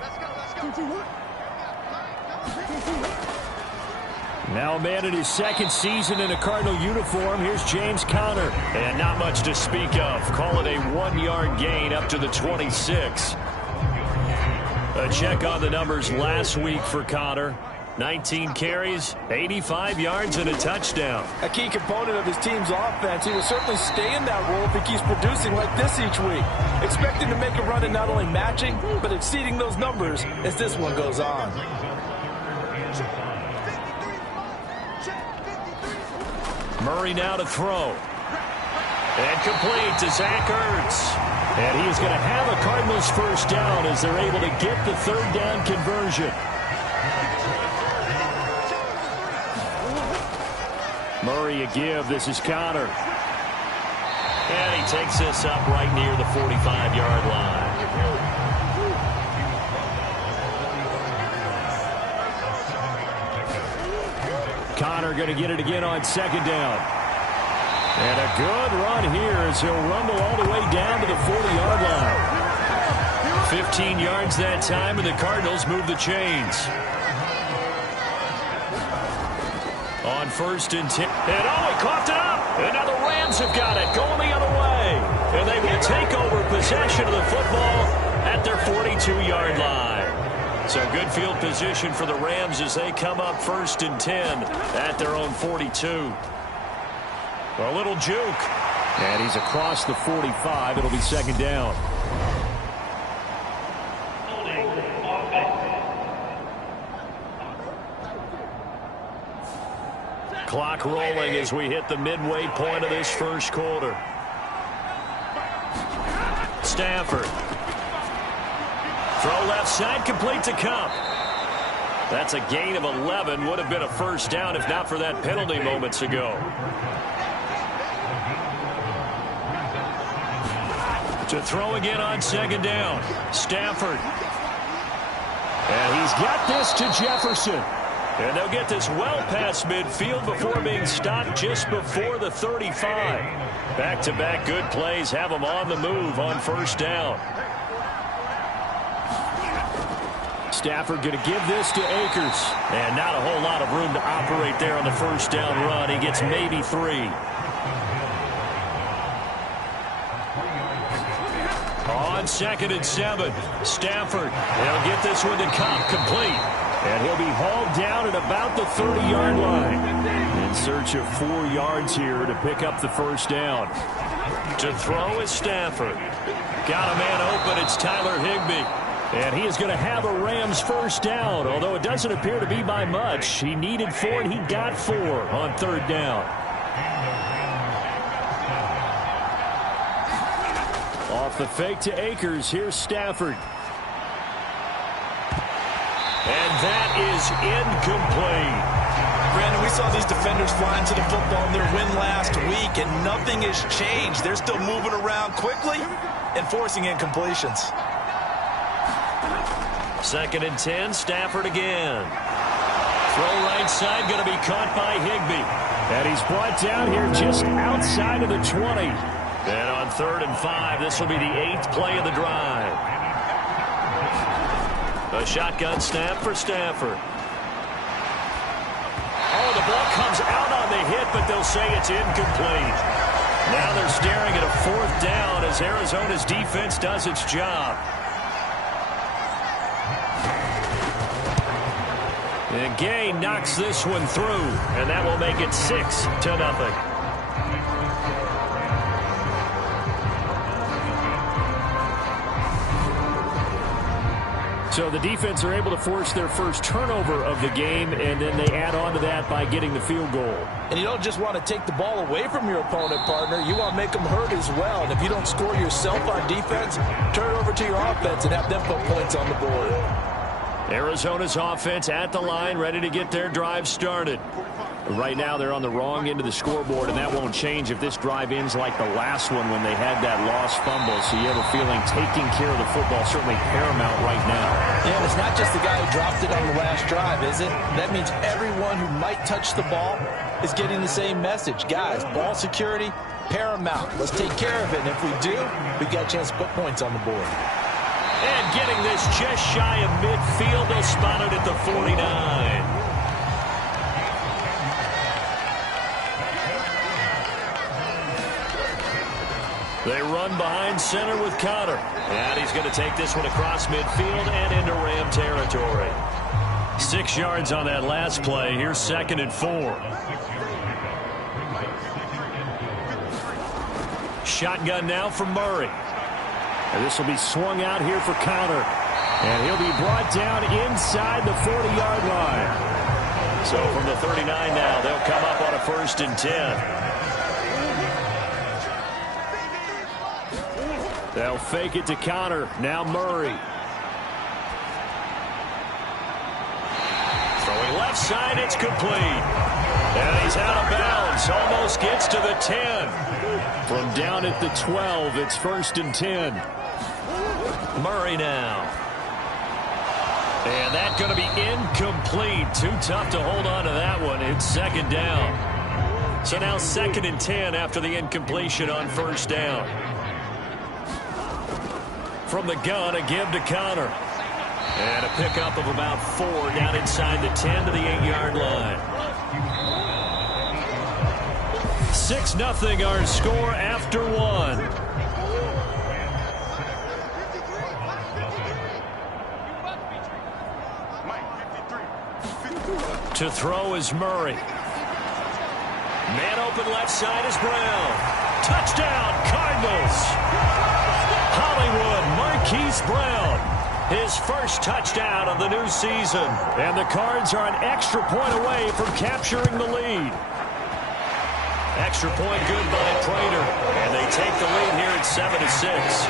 Now a man in his 2nd season in a Cardinal uniform. Here's James Conner. And not much to speak of. Call it a 1-yard gain up to the 26. A check on the numbers last week for Conner. 19 carries, 85 yards, and a touchdown. A key component of his team's offense. He will certainly stay in that role if he keeps producing like this each week. Expect him to make a run at not only matching, but exceeding those numbers as this one goes on. Murray now to throw. And complete to Zach Ertz. And he is going to have a Cardinals first down as they're able to get the 3rd down conversion. Murray a give. This is Conner. And he takes this up right near the 45-yard line. Conner going to get it again on 2nd down. And a good run here as he'll rumble all the way down to the 40-yard line. 15 yards that time, and the Cardinals move the chains. On 1st and 10. And oh, he coughed it up. And now the Rams have got it going the other way. And they will take over possession of the football at their 42-yard line. So good field position for the Rams as they come up 1st and 10 at their own 42. A little juke. And he's across the 45. It'll be 2nd down. Clock rolling as we hit the midway point of this first quarter. Stafford. Throw left side, complete to Cup. That's a gain of 11. Would have been a first down if not for that penalty moments ago. To throw again on 2nd down. Stafford. And he's got this to Jefferson. And they'll get this well past midfield before being stopped just before the 35. Back-to-back good plays have them on the move on 1st down. Stafford going to give this to Akers. And not a whole lot of room to operate there on the first down run. He gets maybe 3. On 2nd and 7, Stafford. They'll get this one to Cobb, complete. And he'll be hauled down at about the 30-yard line. In search of 4 yards here to pick up the first down. To throw is Stafford. Got a man open. It's Tyler Higbee. And he is going to have a Rams first down, although it doesn't appear to be by much. He needed 4, and he got 4 on 3rd down. Off the fake to Akers. Here's Stafford. And that is incomplete. Brandon, we saw these defenders flying to the football in their win last week, and nothing has changed. They're still moving around quickly and forcing incompletions. 2nd and 10, Stafford again. Throw right side, going to be caught by Higbee. And he's brought down here just outside of the 20. And on 3rd and 5, this will be the 8th play of the drive. A shotgun snap for Stafford. Oh, the ball comes out on the hit, but they'll say it's incomplete. Now they're staring at a 4th down as Arizona's defense does its job. And Gay knocks this one through, and that will make it 6-0. So the defense are able to force their first turnover of the game, and then they add on to that by getting the field goal. And you don't just want to take the ball away from your opponent, partner. You want to make them hurt as well. And if you don't score yourself on defense, turn it over to your offense and have them put points on the board. Arizona's offense at the line, ready to get their drive started. Right now, they're on the wrong end of the scoreboard, and that won't change if this drive ends like the last one when they had that lost fumble. So you have a feeling taking care of the football is certainly paramount right now. Yeah, and it's not just the guy who dropped it on the last drive, is it? That means everyone who might touch the ball is getting the same message. Guys, ball security, paramount. Let's take care of it, and if we do, we've got a chance to put points on the board. And getting this just shy of midfield, they'll spot it at the 49. They run behind center with Connor. And he's going to take this one across midfield and into Ram territory. 6 yards on that last play. Here's 2nd and 4. Shotgun now for Murray. And this will be swung out here for Connor. And he'll be brought down inside the 40-yard line. So from the 39 now, they'll come up on a 1st and 10. They'll fake it to Connor. Now Murray. Throwing left side, it's complete. And he's out of bounds. Almost gets to the 10. From down at the 12, it's 1st and 10. Murray now. And that's going to be incomplete. Too tough to hold on to that one. It's 2nd down. So now 2nd and 10 after the incompletion on 1st down. From the gun, a give to Connor. And a pickup of about 4 down inside the 10 to the 8-yard line. 6-0 our score after 1. To throw is Murray. Man open left side is Brown. Touchdown, Cardinals. Hollywood, Marquise Brown, his first touchdown of the new season. And the Cards are an extra point away from capturing the lead. Extra point good by Prater. And they take the lead here at 7-6.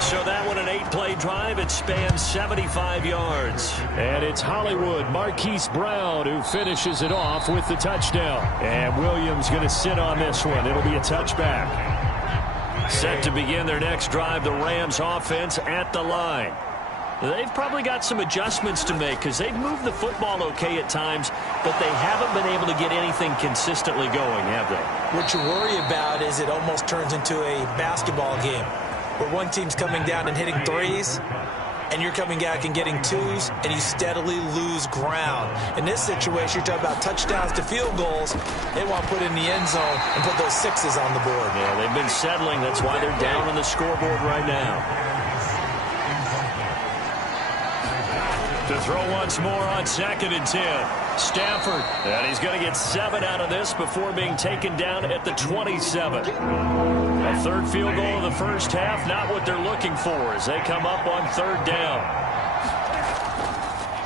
So that one an 8-play drive. It spans 75 yards. And it's Hollywood, Marquise Brown, who finishes it off with the touchdown. And Williams going to sit on this one. It'll be a touchback. Set to begin their next drive, the Rams offense at the line. They've probably got some adjustments to make because they've moved the football okay at times, but they haven't been able to get anything consistently going, have they? What you worry about is it almost turns into a basketball game where one team's coming down and hitting threes, and you're coming back and getting twos, and you steadily lose ground. In this situation, you're talking about touchdowns to field goals. They want to put in the end zone and put those sixes on the board. Yeah, they've been settling. That's why they're down on the scoreboard right now. To throw once more on 2nd and 10. Stafford, and he's going to get 7 out of this before being taken down at the 27. A third field goal of the first half, not what they're looking for as they come up on 3rd down.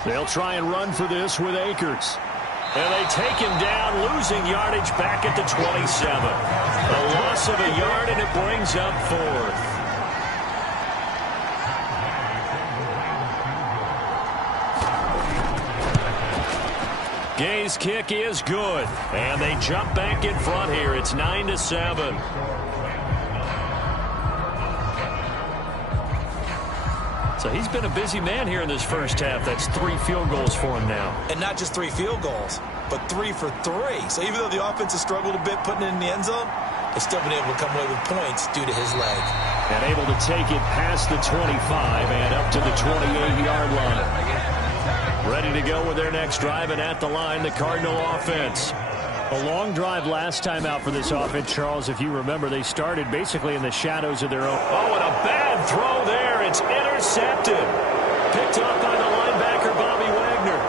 They'll try and run for this with Akers. And they take him down, losing yardage back at the 27. A loss of a yard, and it brings up 4th. Gay's kick is good, and they jump back in front here. It's 9-7. So he's been a busy man here in this first half. That's 3 field goals for him now. And not just 3 field goals, but 3 for 3. So even though the offense has struggled a bit putting it in the end zone, they've still been able to come away with points due to his leg. And able to take it past the 25 and up to the 28-yard line. Ready to go with their next drive, and at the line, the Cardinal offense. A long drive last time out for this offense, Charles. If you remember, they started basically in the shadows of their own. Oh, and a bad throw there. It's intercepted. Picked up by the linebacker, Bobby Wagner.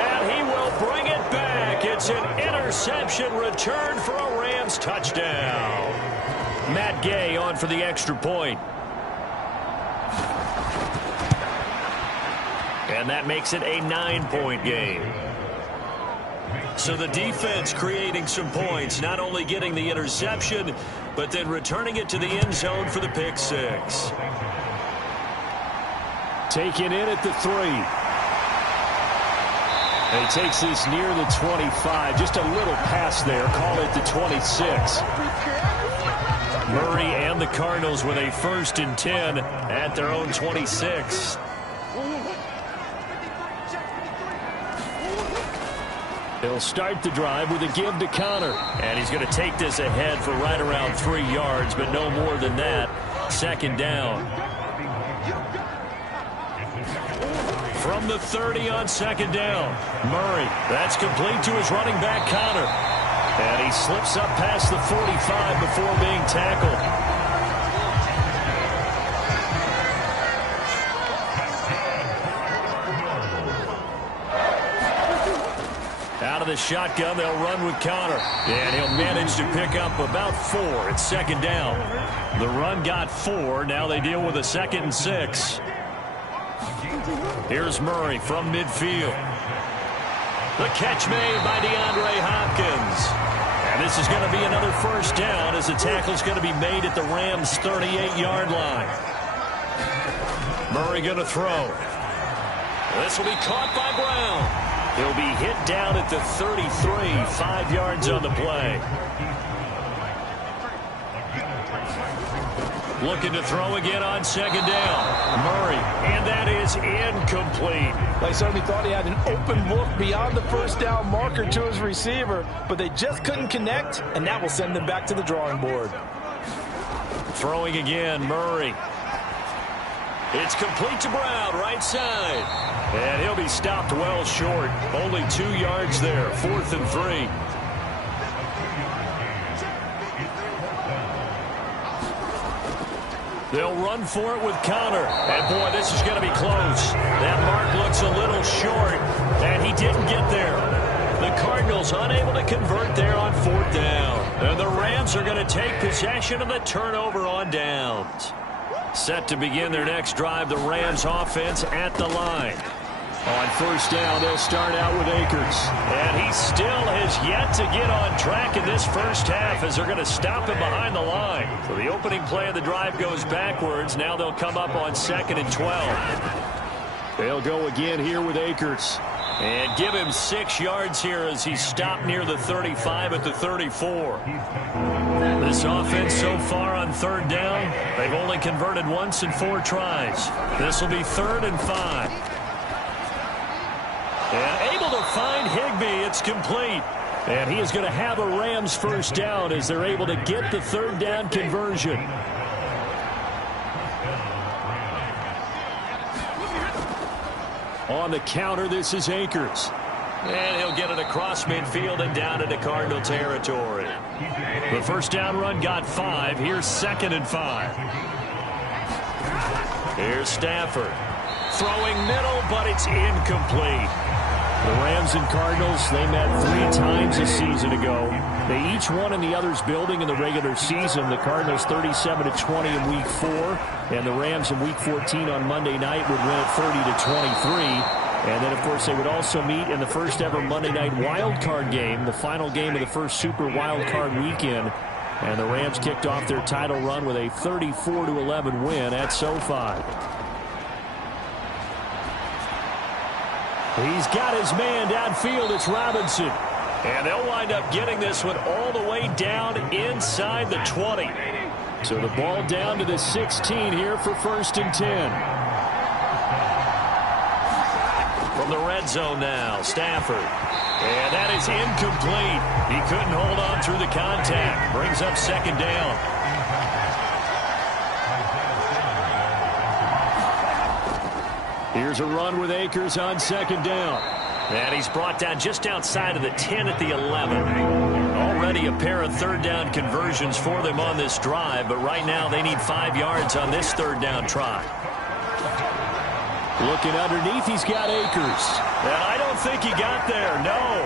And he will bring it back. It's an interception return for a Rams touchdown. Matt Gay on for the extra point. And that makes it a 9-point game. So the defense creating some points, not only getting the interception, but then returning it to the end zone for the pick 6. Taken in at the 3. And he takes this near the 25. Just a little pass there. Call it the 26. Murray and the Cardinals with a 1st and 10 at their own 26. He'll start the drive with a give to Connor. And he's going to take this ahead for right around 3 yards, but no more than that. 2nd down. From the 30 on 2nd down. Murray, that's complete to his running back, Connor. And he slips up past the 45 before being tackled. Out of the shotgun, they'll run with Connor. And he'll manage to pick up about 4. It's 2nd down. The run got 4. Now they deal with a 2nd and 6. Here's Murray from midfield. The catch made by DeAndre Hopkins. And this is going to be another 1st down as the tackle's going to be made at the Rams' 38-yard line. Murray going to throw. This will be caught by Brown. He'll be hit down at the 33, 5 yards on the play. Looking to throw again on 2nd down. Murray, and that is incomplete. They certainly thought he had an open look beyond the 1st down marker to his receiver, but they just couldn't connect, and that will send them back to the drawing board. Throwing again, Murray. It's complete to Brown, right side. And he'll be stopped well short. Only 2 yards there. 4th and 3. They'll run for it with Connor. And, boy, this is going to be close. That mark looks a little short, and he didn't get there. The Cardinals unable to convert there on 4th down. And the Rams are going to take possession of the turnover on downs. Set to begin their next drive, the Rams offense at the line. On 1st down, they'll start out with Akers. And he still has yet to get on track in this first half as they're going to stop him behind the line. So the opening play of the drive goes backwards. Now they'll come up on 2nd and 12. They'll go again here with Akers. And give him 6 yards here as he's stopped near the 35 at the 34. This offense so far on 3rd down, they've only converted once in 4 tries. This will be 3rd and 5. And able to find Higbee. It's complete. And he is going to have a Rams 1st down as they're able to get the 3rd down conversion. On the counter, this is Akers. And he'll get it across midfield and down into Cardinal territory. The first down run got 5. Here's 2nd and 5. Here's Stafford. Throwing middle, but it's incomplete. The Rams and Cardinals, they met 3 times a season ago. They each won in the other's building in the regular season. The Cardinals 37-20 in Week 4, and the Rams in Week 14 on Monday night would win it 30-23. And then, of course, they would also meet in the first ever Monday night wild card game, the final game of the first Super Wild Card weekend. And the Rams kicked off their title run with a 34-11 win at SoFi. He's got his man downfield. It's Robinson. And they'll wind up getting this one all the way down inside the 20. So the ball down to the 16 here for 1st and 10. From the red zone now, Stafford. And that is incomplete. He couldn't hold on through the contact. Brings up 2nd down. Here's a run with Akers on 2nd down. And he's brought down just outside of the 10 at the 11. Already a pair of 3rd down conversions for them on this drive, but right now they need 5 yards on this 3rd down try. Looking underneath, he's got Akers. And I don't think he got there, no.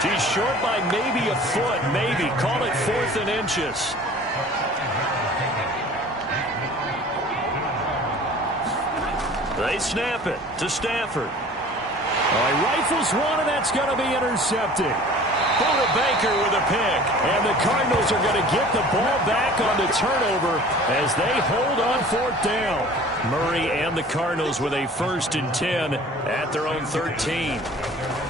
He's short by maybe a foot, maybe. Call it 4th and inches. They snap it to Stafford. He rifles one, and that's going to be intercepted. Buda Baker with a pick. And the Cardinals are going to get the ball back on the turnover as they hold on 4th down. Murray and the Cardinals with a 1st and 10 at their own 13.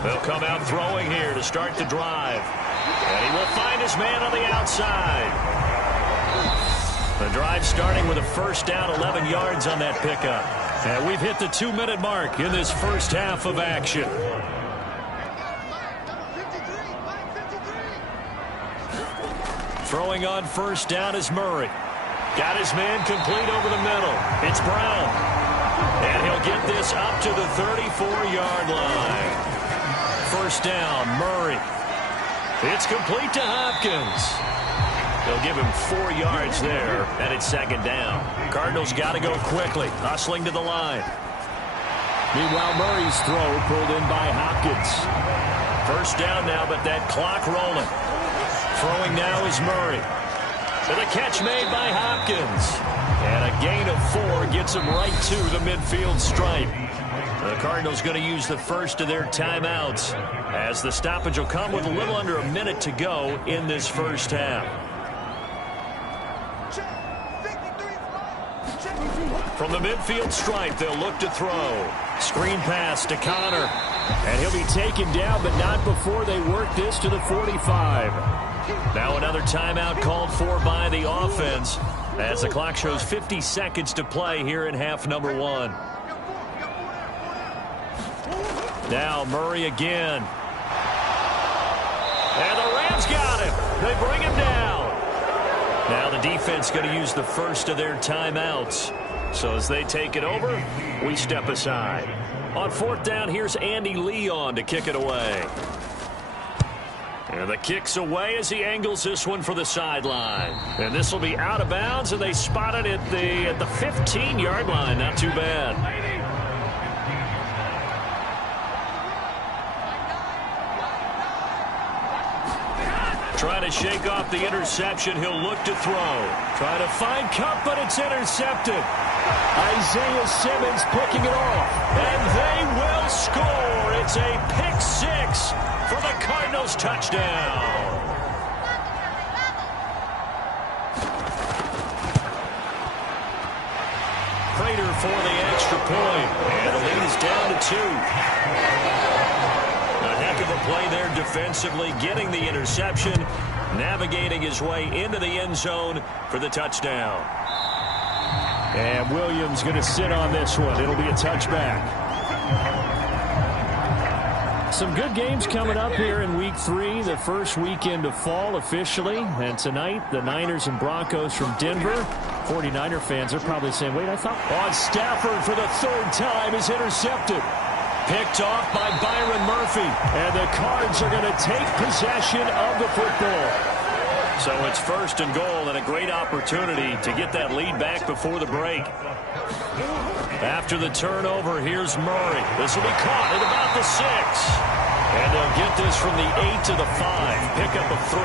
They'll come out throwing here to start the drive. And he will find his man on the outside. The drive starting with a 1st down, 11 yards on that pickup. And we've hit the 2-minute mark in this first half of action. Throwing on 1st down is Murray. Got his man complete over the middle. It's Brown. And he'll get this up to the 34-yard line. 1st down, Murray. It's complete to Hopkins. They'll give him 4 yards there, and it's 2nd down. Cardinals got to go quickly, hustling to the line. Meanwhile, Murray's throw pulled in by Hopkins. 1st down now, but that clock rolling. Throwing now is Murray. To the catch made by Hopkins. And a gain of 4 gets him right to the midfield stripe. The Cardinals going to use the first of their timeouts as the stoppage will come with a little under a minute to go in this first half. From the midfield stripe, they'll look to throw. Screen pass to Connor. And he'll be taken down, but not before they work this to the 45. Now another timeout called for by the offense as the clock shows 50 seconds to play here in half number 1. Now Murray again. And the Rams got him. They bring him down. Now the defense going to use the first of their timeouts. So as they take it over, we step aside. On 4th down, here's Andy Leon to kick it away. And the kick's away as he angles this one for the sideline. And this will be out of bounds, and they spot it at the 15-yard line. Not too bad. Trying to shake off the interception. He'll look to throw. Trying to find Cup, but it's intercepted. Isaiah Simmons picking it off. And they will score. It's a pick 6 for the Cardinals touchdown. Prater for the extra point. And the lead is down to 2. A heck of a play there defensively, getting the interception, navigating his way into the end zone for the touchdown. And Williams going to sit on this one. It'll be a touchback. Some good games coming up here in Week 3, the first weekend of fall officially. And tonight, the Niners and Broncos from Denver. 49er fans are probably saying, wait, I thought. On Stafford for the 3rd time is intercepted. Picked off by Byron Murphy. And the Cards are going to take possession of the football. So it's 1st and goal, and a great opportunity to get that lead back before the break. After the turnover, here's Murray. This will be caught at about the 6. And they'll get this from the 8 to the 5. Pickup of 3.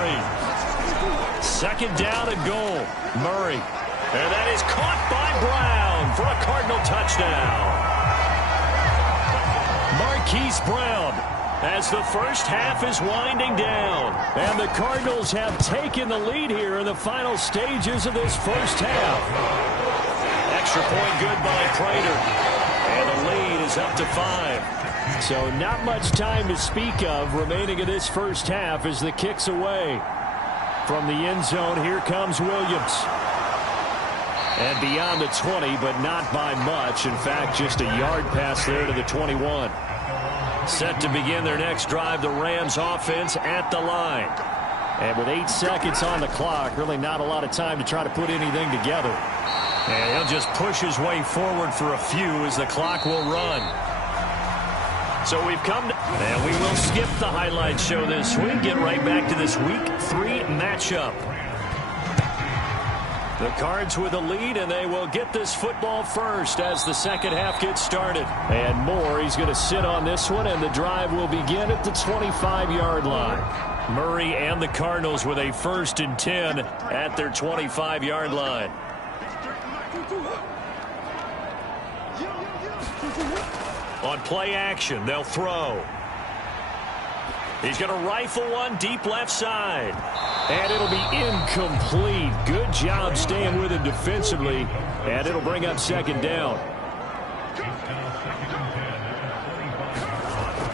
2nd down and goal. Murray. And that is caught by Brown for a Cardinal touchdown. Marquise Brown, as the first half is winding down. And the Cardinals have taken the lead here in the final stages of this first half. Extra point good by Prater. And the lead is up to 5. So not much time to speak of remaining in this first half as the kick's away. From the end zone, here comes Williams. And beyond the 20, but not by much. In fact, just a yard pass there to the 21. Set to begin their next drive, the Rams offense at the line. And with 8 seconds on the clock, really not a lot of time to try to put anything together. And he'll just push his way forward for a few as the clock will run. So we've come to, and we will skip the highlight show this week. Get right back to this Week 3 matchup. The Cards with a lead, and they will get this football first as the second half gets started. And Moore, he's going to sit on this one, and the drive will begin at the 25-yard line. Murray and the Cardinals with a 1st and 10 at their 25-yard line. On play action, they'll throw. He's going to rifle one deep left side. And it'll be incomplete. Good job staying with him defensively. And it'll bring up 2nd down.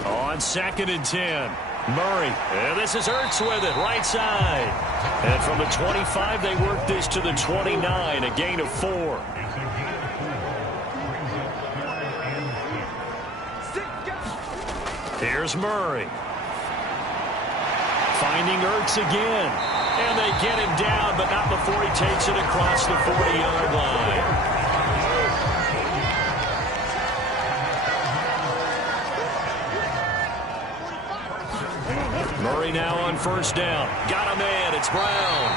On 2nd and 10. Murray. And this is Ertz with it. Right side. And from the 25, they work this to the 29. A gain of 4. Here's Murray. Finding Ertz again. And they get him down, but not before he takes it across the 40-yard line. Murray now on 1st down. Got a man. It's Brown.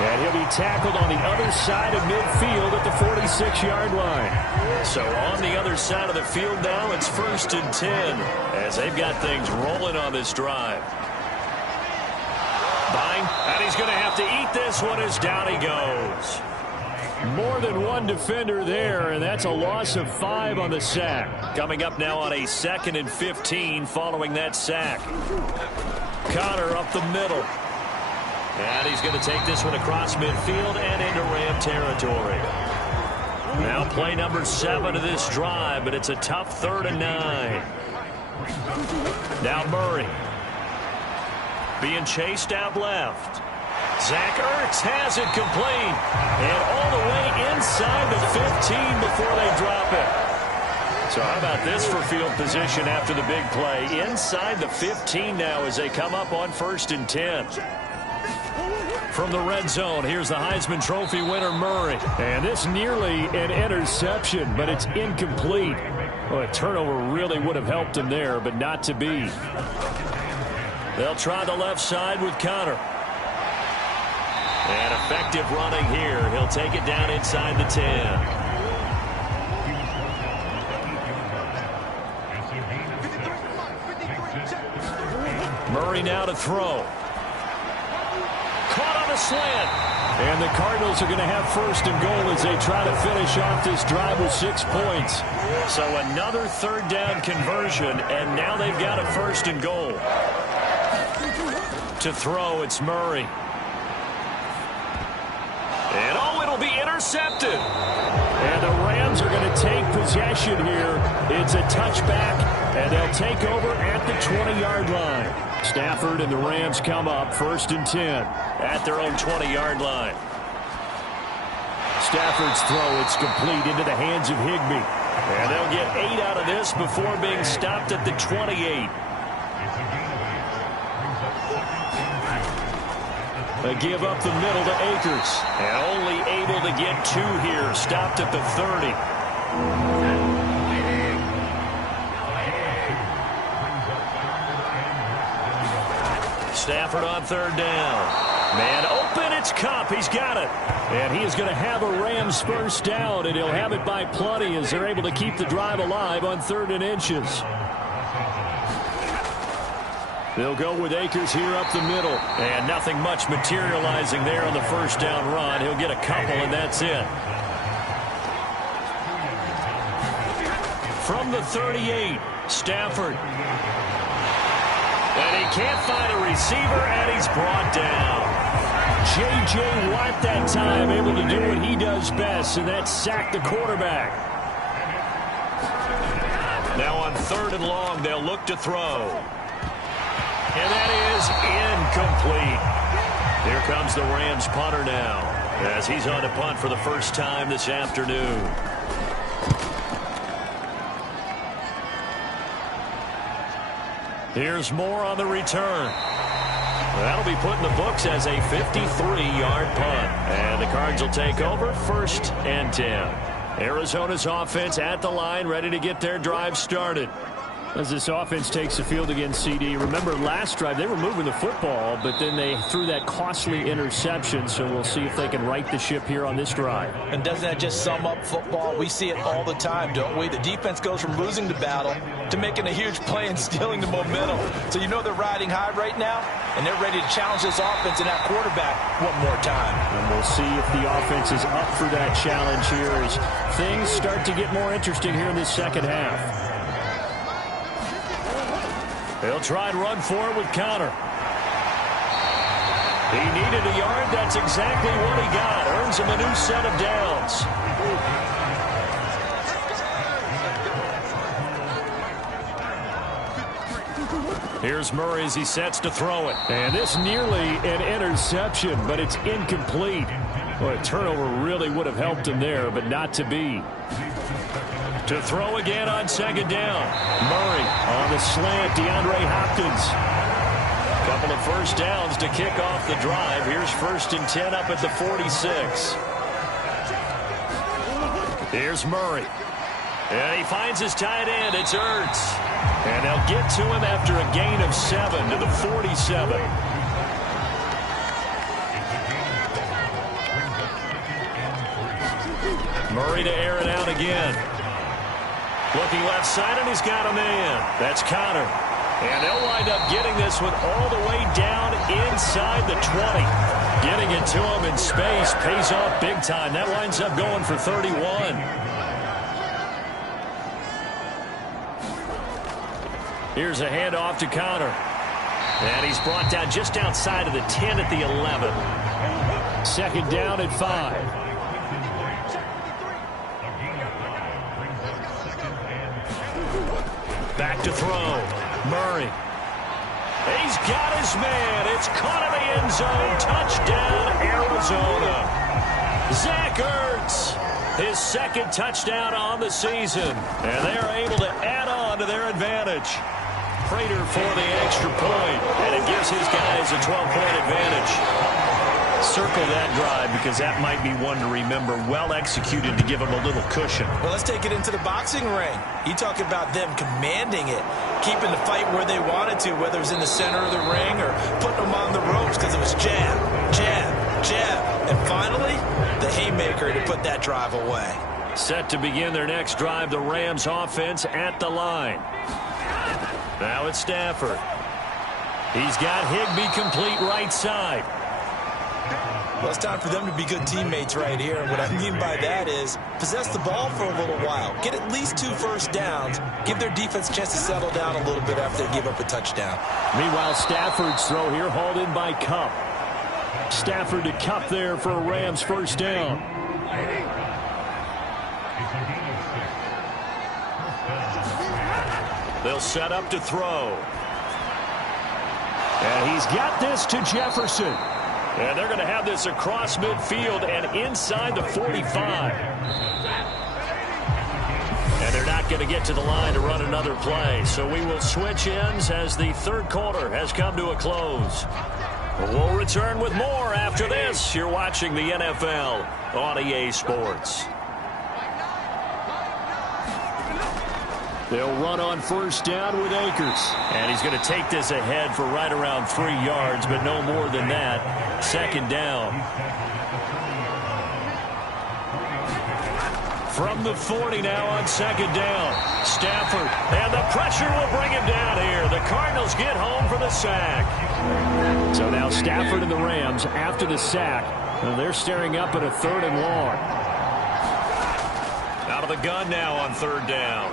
And he'll be tackled on the other side of midfield at the 46-yard line. So on the other side of the field now, it's 1st and 10 as they've got things rolling on this drive. And he's going to have to eat this one as down he goes. More than one defender there, and that's a loss of 5 on the sack. Coming up now on a 2nd and 15 following that sack. Connor up the middle. And he's going to take this one across midfield and into Ram territory. Now play number 7 of this drive, but it's a tough 3rd and 9. Now Murray. Being chased out left. Zach Ertz has it complete. And all the way inside the 15 before they drop it. So how about this for field position after the big play? Inside the 15 now as they come up on 1st and 10. From the red zone, here's the Heisman Trophy winner, Murray. And this nearly an interception, but it's incomplete. Well, a turnover really would have helped him there, but not to be. They'll try the left side with Connor. And effective running here. He'll take it down inside the 10. Murray now to throw. Caught on a slant. And the Cardinals are going to have 1st and goal as they try to finish off this drive with 6 points. So another 3rd down conversion, and now they've got a 1st and goal. To throw, it's Murray. And oh, it'll be intercepted. And the Rams are going to take possession here. It's a touchback, and they'll take over at the 20-yard line. Stafford and the Rams come up 1st and 10 at their own 20-yard line. Stafford's throw, it's complete into the hands of Higbee. And they'll get 8 out of this before being stopped at the 28. They give up the middle to Akers. And only able to get 2 here. Stopped at the 30. Stafford on third down. Man open, it's Kupp. He's got it. And he is going to have a Rams first down, and he'll have it by plenty as they're able to keep the drive alive on 3rd and inches. They'll go with Akers here up the middle. And nothing much materializing there on the first down run. He'll get a couple, and that's it. From the 38, Stafford. And he can't find a receiver, and he's brought down. J.J. Watt that time able to do what he does best, and that's sack the quarterback. Now on 3rd and long, they'll look to throw. And that is incomplete. Here comes the Rams punter now, as he's on to punt for the first time this afternoon. Here's Moore on the return. That'll be put in the books as a 53-yard punt. And the Cards will take over 1st and 10. Arizona's offense at the line, ready to get their drive started. As this offense takes the field against CD, remember last drive they were moving the football, but then they threw that costly interception, so we'll see if they can right the ship here on this drive. And doesn't that just sum up football? We see it all the time, don't we? The defense goes from losing the battle to making a huge play and stealing the momentum. So you know they're riding high right now, and they're ready to challenge this offense and that quarterback one more time. And we'll see if the offense is up for that challenge here as things start to get more interesting here in this second half. They'll try and run for it with Connor. He needed a yard. That's exactly what he got. Earns him a new set of downs. Here's Murray as he sets to throw it. And this nearly an interception, but it's incomplete. Well, a turnover really would have helped him there, but not to be. To throw again on 2nd down. Murray on the slant. DeAndre Hopkins. Couple of first downs to kick off the drive. Here's 1st and 10 up at the 46. Here's Murray. And he finds his tight end. It's Ertz. And they'll get to him after a gain of 7 to the 47. Murray to air it out again. Looking left side, and he's got a man. That's Connor. And they'll wind up getting this one all the way down inside the 20. Getting it to him in space pays off big time. That winds up going for 31. Here's a handoff to Connor. And he's brought down just outside of the 10 at the 11. 2nd down at 5. Back to throw. Murray. He's got his man. It's caught in the end zone. Touchdown, Arizona. Zach Ertz. His 2nd touchdown on the season. And they are able to add on to their advantage. Prater for the extra point. And it gives his guys a 12-point advantage. Circle that drive because that might be one to remember. Well executed to give them a little cushion. Well, let's take it into the boxing ring. You talk about them commanding it, keeping the fight where they wanted to, whether it was in the center of the ring or putting them on the ropes because it was jab, jab, jab. And finally, the haymaker to put that drive away. Set to begin their next drive, the Rams offense at the line. Now it's Stafford. He's got Higbee complete right side. Well, it's time for them to be good teammates right here. And what I mean by that is possess the ball for a little while. Get at least 2 first downs. Give their defense a chance to settle down a little bit after they give up a touchdown. Meanwhile, Stafford's throw here hauled in by Kupp. Stafford to Kupp there for a Rams first down. They'll set up to throw. And he's got this to Jefferson. And they're going to have this across midfield and inside the 45. And they're not going to get to the line to run another play. So we will switch ends as the 3rd quarter has come to a close. We'll return with more after this. You're watching the NFL on EA Sports. They'll run on first down with Akers. And he's going to take this ahead for right around 3 yards, but no more than that. Second down. From the 40 now on second down. Stafford, and the pressure will bring him down here. The Cardinals get home for the sack. So now Stafford and the Rams after the sack. And they're staring up at a 3rd and long. Out of the gun now on 3rd down.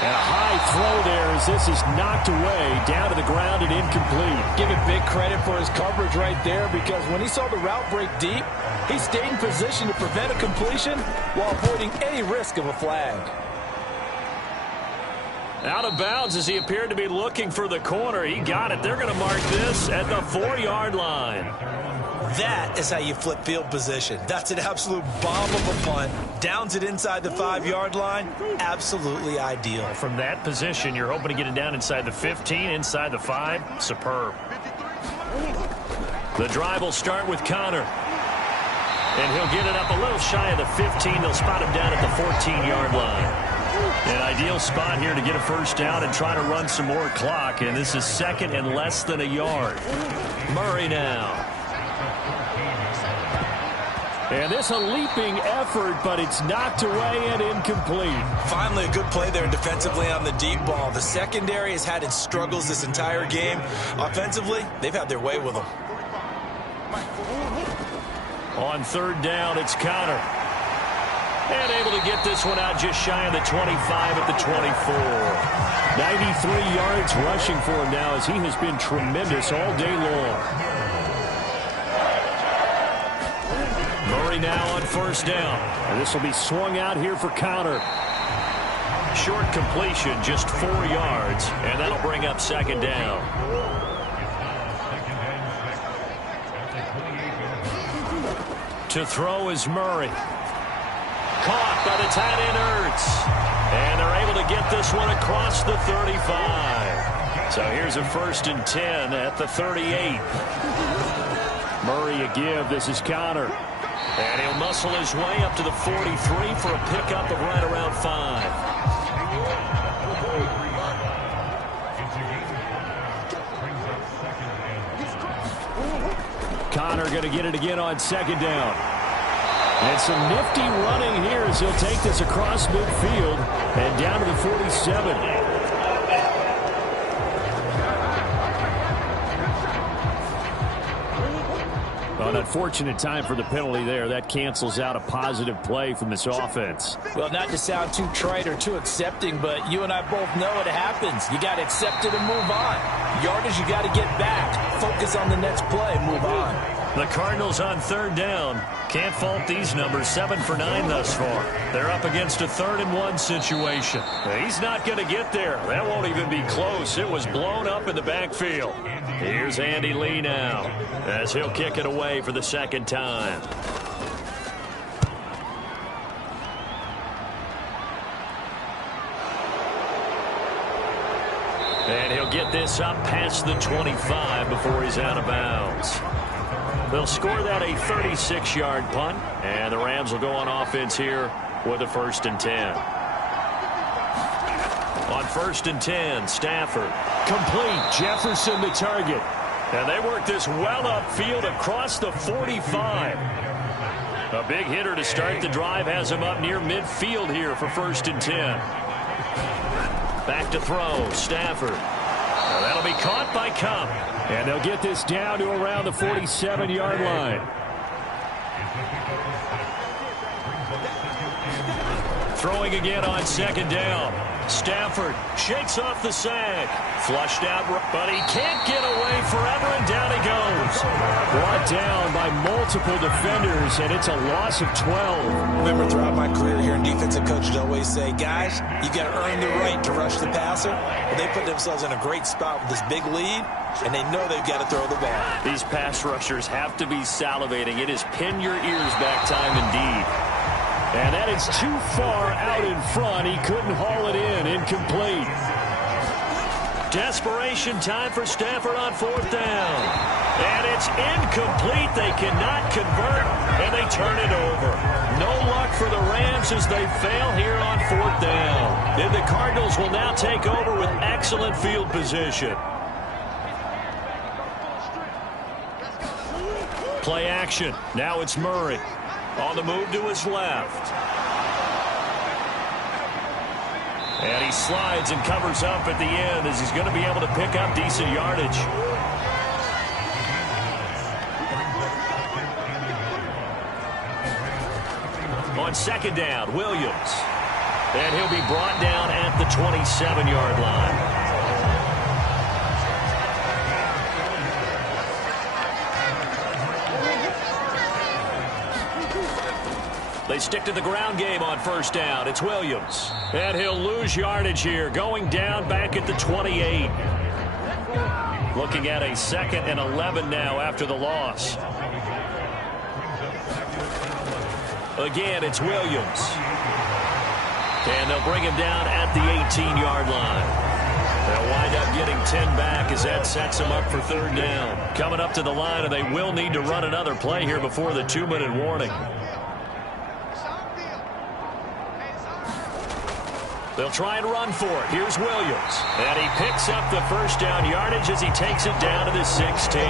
And a high throw there as this is knocked away, down to the ground and incomplete. Give him big credit for his coverage right there, because when he saw the route break deep, he stayed in position to prevent a completion while avoiding any risk of a flag. Out of bounds as he appeared to be looking for the corner. He got it. They're going to mark this at the 4-yard line. That is how you flip field position. That's an absolute bomb of a punt. Downs it inside the 5-yard line. Absolutely ideal. From that position, you're hoping to get it down inside the 15, inside the 5. Superb. The drive will start with Connor. And he'll get it up a little shy of the 15. They'll spot him down at the 14-yard line. An ideal spot here to get a first down and try to run some more clock. And this is 2nd and less than a yard. Murray now. And this a leaping effort, but it's knocked away and incomplete. Finally a good play there defensively on the deep ball. The secondary has had its struggles this entire game. Offensively, they've had their way with them. On 3rd down, it's Connor. And able to get this one out just shy of the 25 at the 24. 93 yards rushing for him now as he has been tremendous all day long. Murray now on 1st down. And this will be swung out here for Connor. Short completion, just 4 yards, and that'll bring up 2nd down. To throw is Murray. Caught by the tight end Ertz. And they're able to get this one across the 35. So here's a 1st and 10 at the 38. Murray a give. This is Connor. And he'll muscle his way up to the 43 for a pickup of right around 5. Connor going to get it again on 2nd down. And some nifty running here as he'll take this across midfield and down to the 47. An unfortunate time for the penalty there. That cancels out a positive play from this offense. Well, not to sound too trite or too accepting, but you and I both know it happens. You got to accept it and move on. Yardage, you got to get back. Focus on the next play. Move on. The Cardinals on 3rd down. Can't fault these numbers. 7 for 9 thus far. They're up against a 3rd and 1 situation. He's not going to get there. That won't even be close. It was blown up in the backfield. Here's Andy Lee now as he'll kick it away for the 2nd time. And he'll get this up past the 25 before he's out of bounds. They'll score that a 36-yard punt, and the Rams will go on offense here with a 1st and 10. On 1st and 10, Stafford. Complete. Jefferson the target. And they work this well upfield across the 45. A big hitter to start the drive has him up near midfield here for 1st and 10. Back to throw, Stafford. Now that'll be caught by Cup. And they'll get this down to around the 47-yard line. Throwing again on 2nd down. Stafford shakes off the sack. Flushed out, but he can't get away forever, and down he goes. Brought down by multiple defenders, and it's a loss of 12. Remember, throughout my career here in defensive coaches always say, guys, you got to earn the right to rush the passer. Well, they put themselves in a great spot with this big lead, and they know they've got to throw the ball. These pass rushers have to be salivating. It is pin your ears back time indeed. And that is too far out in front. He couldn't haul it in. Incomplete. Desperation time for Stafford on 4th down. And it's incomplete. They cannot convert, and they turn it over. No luck for the Rams as they fail here on 4th down. And the Cardinals will now take over with excellent field position. Play action. Now it's Murray. On the move to his left. And he slides and covers up at the end as he's going to be able to pick up decent yardage. On second down, Williams. And he'll be brought down at the 27-yard line. They stick to the ground game on first down. It's Williams. And he'll lose yardage here, going down back at the 28. Looking at a 2nd and 11 now after the loss. Again, it's Williams. And they'll bring him down at the 18-yard line. They'll wind up getting 10 back as that sets them up for 3rd down. Coming up to the line, and they will need to run another play here before the 2-minute warning. They'll try and run for it. Here's Williams. And he picks up the first down yardage as he takes it down to the 16.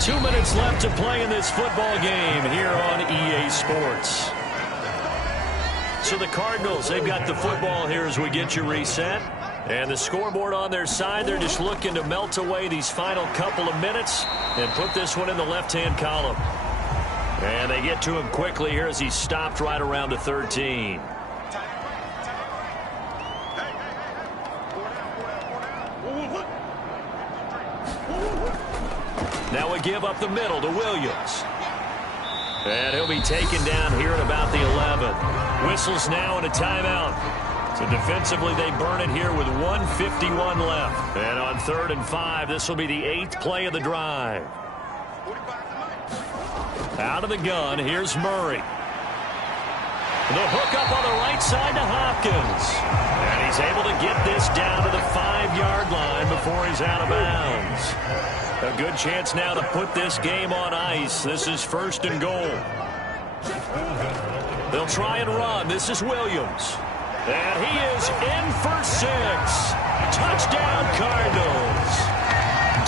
2 minutes left to play in this football game here on EA Sports. So the Cardinals, they've got the football here as we get you reset. And the scoreboard on their side, they're just looking to melt away these final couple of minutes and put this one in the left-hand column. And they get to him quickly here as he's stopped right around the 13. Now a give up the middle to Williams. And he'll be taken down here at about the 11. Whistles now and a timeout. So defensively they burn it here with 1:51 left. And on 3rd and 5, this will be the 8th play of the drive. Out of the gun, here's Murray. The hook up on the right side to Hopkins. And he's able to get this down to the 5-yard line before he's out of bounds. A good chance now to put this game on ice. This is 1st and goal. They'll try and run. This is Williams. And he is in for 6. Touchdown, Cardinals.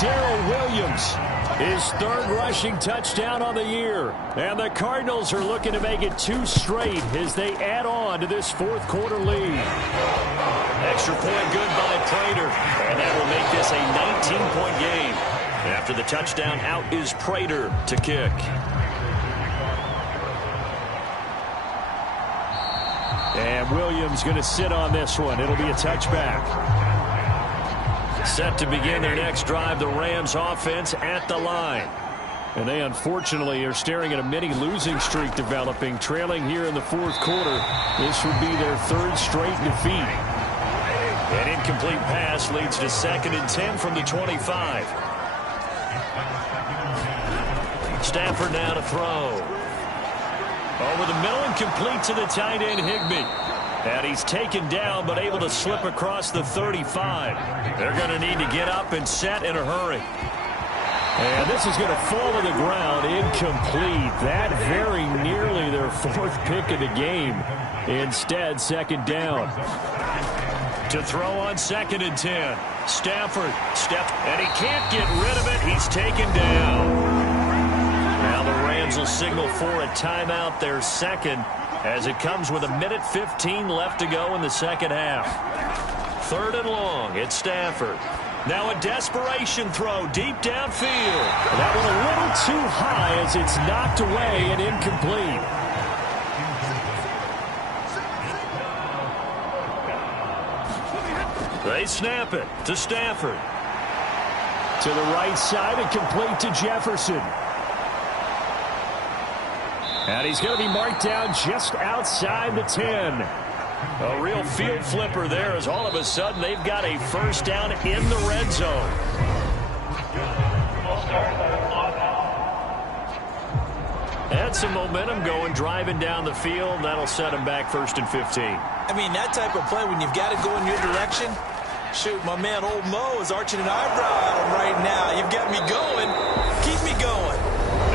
Darrell Williams, his 3rd rushing touchdown on the year. And the Cardinals are looking to make it 2 straight as they add on to this 4th quarter lead. Extra point good by Prater. And that will make this a 19-point game. After the touchdown, out is Prater to kick. And Williams going to sit on this one. It'll be a touchback. Set to begin their next drive, the Rams offense at the line. And they unfortunately are staring at a mini losing streak developing, trailing here in the 4th quarter. This would be their 3rd straight defeat. An incomplete pass leads to 2nd and 10 from the 25. Stafford now to throw. Over the middle and complete to the tight end, Higbee. And he's taken down but able to slip across the 35. They're going to need to get up and set in a hurry. And this is going to fall to the ground, incomplete. That very nearly their 4th pick of the game. Instead, 2nd down. To throw on 2nd and 10. Stafford steps, and he can't get rid of it. He's taken down. Now the Rams will signal for a timeout, their 2nd, as it comes with 1:15 left to go in the 2nd half. 3rd and long, it's Stafford. Now a desperation throw deep downfield. That one a little too high as it's knocked away and incomplete. They snap it to Stafford. To the right side and complete to Jefferson. And he's going to be marked down just outside the 10. A real field flipper there as all of a sudden they've got a 1st down in the red zone. Had some momentum going, driving down the field. That'll set him back 1st and 15. I mean, that type of play when you've got to go in your direction. Shoot, my man Old Mo is arching an eyebrow at him right now. You've got me going. Keep me going.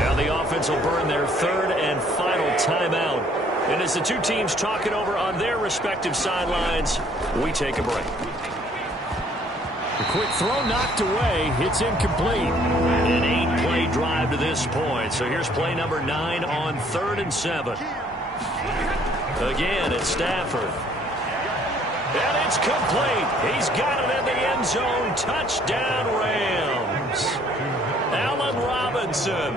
Now the offense will burn their 3rd and final timeout And as the two teams talk it over on their respective sidelines, we take a break. The quick throw knocked away. It's incomplete. An 8-play drive to this point. So here's play number 9 on 3rd and 7. Again, it's Stafford. And it's complete. He's got it in the end zone. Touchdown, Rams. Allen Robinson.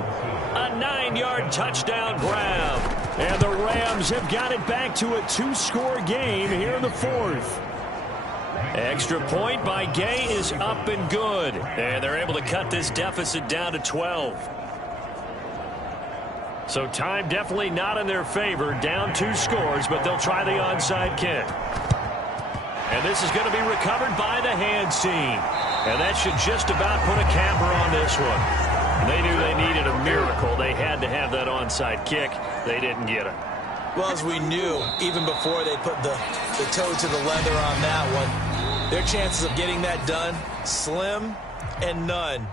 A 9-yard touchdown grab. And the Rams have got it back to a 2-score game here in the 4th. Extra point by Gay is up and good. And they're able to cut this deficit down to 12. So time definitely not in their favor. Down 2 scores, but they'll try the onside kick. And this is going to be recovered by the hands team. And that should just about put a capper on this one. They knew they needed a miracle. They had to have that onside kick. They didn't get it. Well, as we knew, even before they put the toe to the leather on that one, their chances of getting that done, slim and none.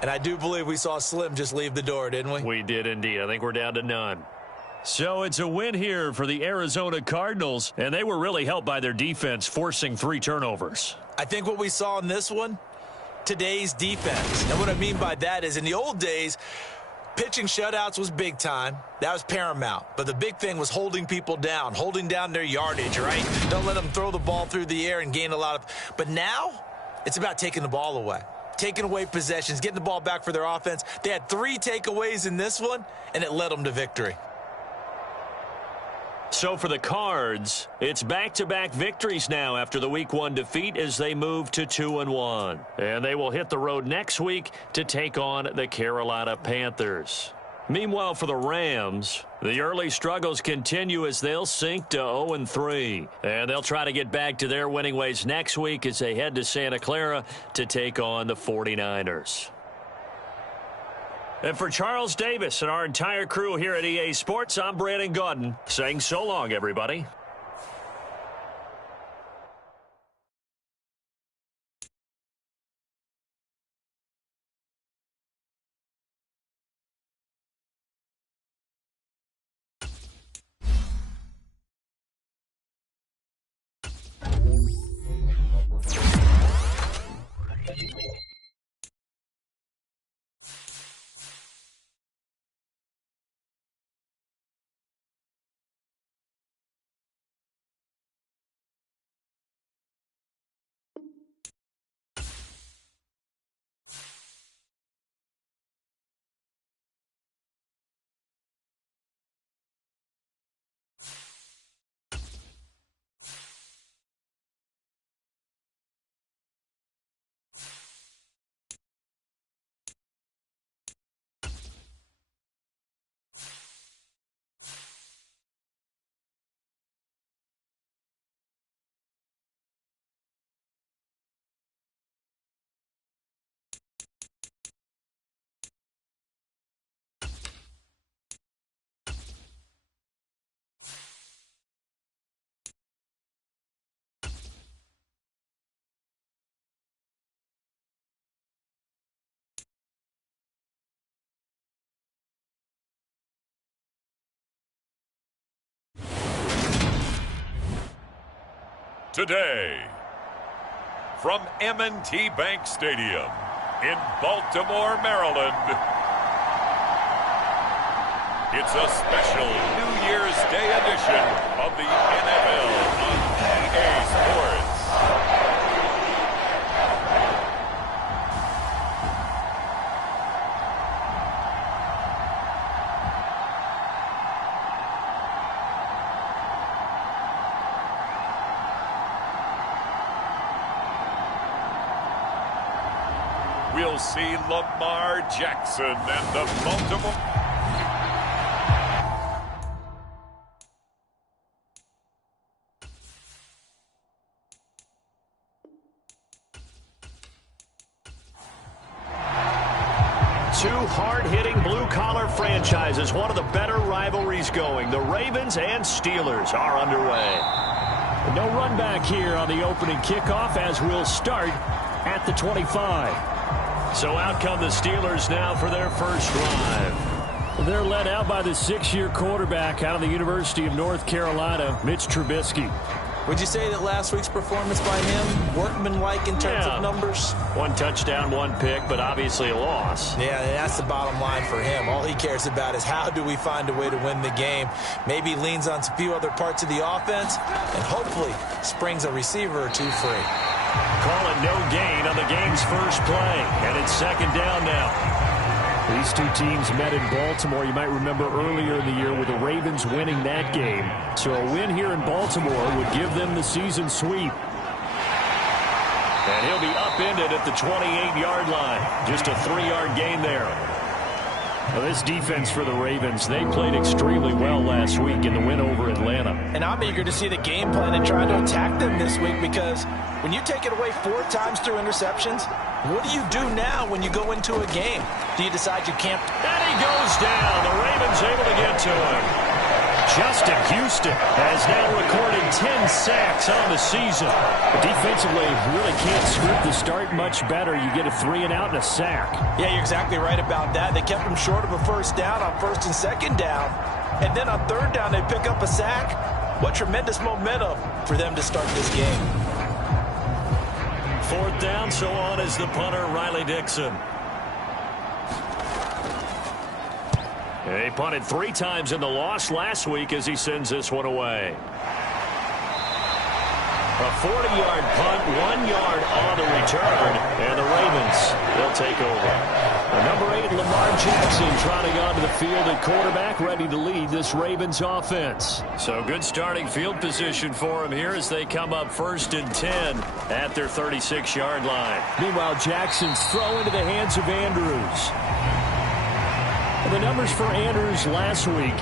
And I do believe we saw Slim just leave the door, didn't we? We did indeed. I think we're down to none. So it's a win here for the Arizona Cardinals, and they were really helped by their defense forcing 3 turnovers. I think what we saw in this one, today's defense. And what I mean by that is in the old days, pitching shutouts was big time. That was paramount. But the big thing was holding people down, holding down their yardage, right? Don't let them throw the ball through the air and gain a lot of. But now it's about taking the ball away, taking away possessions, getting the ball back for their offense. They had 3 takeaways in this one, and it led them to victory. So for the Cards, it's back-to-back victories now after the Week 1 defeat as they move to 2-1. And they will hit the road next week to take on the Carolina Panthers. Meanwhile, for the Rams, the early struggles continue as they'll sink to 0-3. And they'll try to get back to their winning ways next week as they head to Santa Clara to take on the 49ers. And for Charles Davis and our entire crew here at EA Sports, I'm Brandon Gaudin saying so long, everybody. Today, from M&T Bank Stadium in Baltimore, Maryland, it's a special New Year's Day edition of the NFL on EA Sports. We'll see Lamar Jackson and the Baltimore. Two hard-hitting blue-collar franchises, one of the better rivalries going. The Ravens and Steelers are underway. No run back here on the opening kickoff as we'll start at the 25. So out come the Steelers now for their first drive. They're led out by the 6-year quarterback out of the University of North Carolina, Mitch Trubisky. Would you say that last week's performance by him, workmanlike in terms of numbers? 1 touchdown, 1 pick, but obviously a loss. Yeah, that's the bottom line for him. All he cares about is how do we find a way to win the game. Maybe leans on a few other parts of the offense and hopefully springs a receiver or two free. Call it no gain on the game's first play, and it's 2nd down now. These two teams met in Baltimore. You might remember earlier in the year with the Ravens winning that game. So a win here in Baltimore would give them the season sweep. And he'll be upended at the 28-yard line. Just a 3-yard gain there. Well, this defense for the Ravens, they played extremely well last week in the win over Atlanta. And I'm eager to see the game plan and try to attack them this week, because when you take it away 4 times through interceptions, what do you do now when you go into a game? Do you decide you can't? And he goes down. The Ravens able to get to him. Justin Houston has now recorded 10 sacks on the season. But defensively, really can't script the start much better. You get a 3-and-out and a sack. Yeah, you're exactly right about that. They kept him short of a first down on 1st and 2nd down. And then on 3rd down, they pick up a sack. What tremendous momentum for them to start this game. 4th down, so on is the punter, Riley Dixon. He punted 3 times in the loss last week as he sends this one away. A 40-yard punt, 1 yard on the return, and the Ravens, they'll take over. The number 8, Lamar Jackson, trotting onto the field at quarterback, ready to lead this Ravens offense. So good starting field position for him here as they come up 1st and 10 at their 36-yard line. Meanwhile, Jackson's throw into the hands of Andrews. And the numbers for Andrews last week,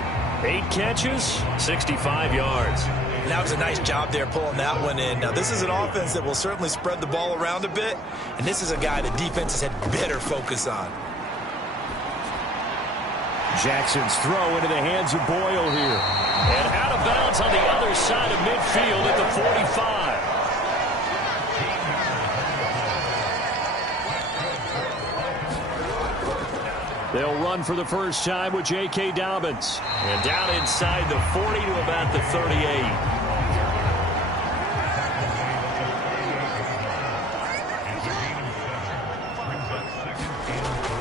8 catches, 65 yards. And that was a nice job there pulling that one in. Now, this is an offense that will certainly spread the ball around a bit, and this is a guy the defenses had better focus on. Jackson's throw into the hands of Boyle here. And out of bounds on the other side of midfield at the 45. They'll run for the first time with J.K. Dobbins. And down inside the 40 to about the 38.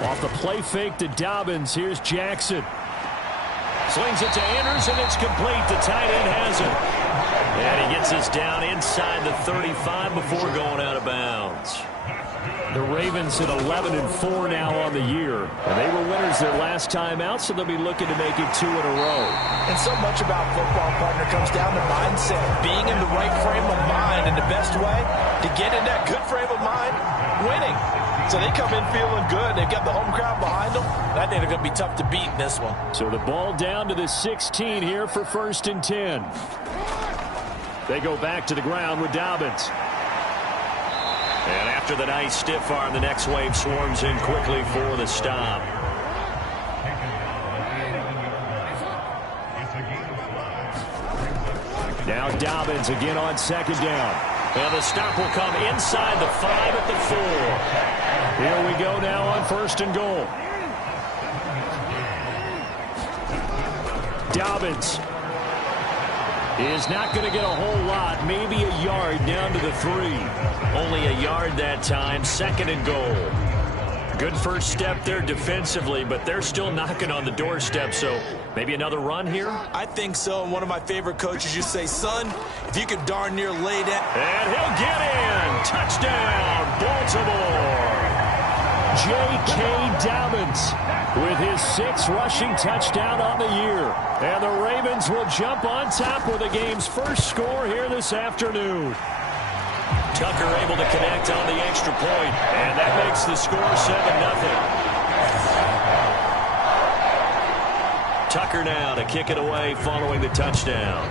Off the play fake to Dobbins. Here's Jackson. Slings it to Andrews, and it's complete. The tight end has it. And he gets us down inside the 35 before going out of bounds. The Ravens at 11-4 now on the year. And they were winners their last time out, so they'll be looking to make it 2 in a row. And so much about football, partner, comes down to mindset. Being in the right frame of mind, and the best way to get in that good frame of mind, winning. So they come in feeling good. They've got the home crowd behind them. I think they're going to be tough to beat in this one. So the ball down to the 16 here for 1st and 10. They go back to the ground with Dobbins. And after the nice stiff arm, the next wave swarms in quickly for the stop. Now Dobbins again on 2nd down. And the stop will come inside the 5 at the 4. Here we go now on 1st and goal. Dobbins is not going to get a whole lot, maybe a yard down to the 3. Only a yard that time, 2nd and goal. Good first step there defensively, but they're still knocking on the doorstep, so maybe another run here? I think so. And one of my favorite coaches used to say, son, if you could darn near lay down. And he'll get in. Touchdown, Baltimore. J.K. Dobbins with his 6th rushing touchdown on the year. And the Ravens will jump on top with the game's first score here this afternoon. Tucker able to connect on the extra point, and that makes the score 7-0. Tucker now to kick it away following the touchdown.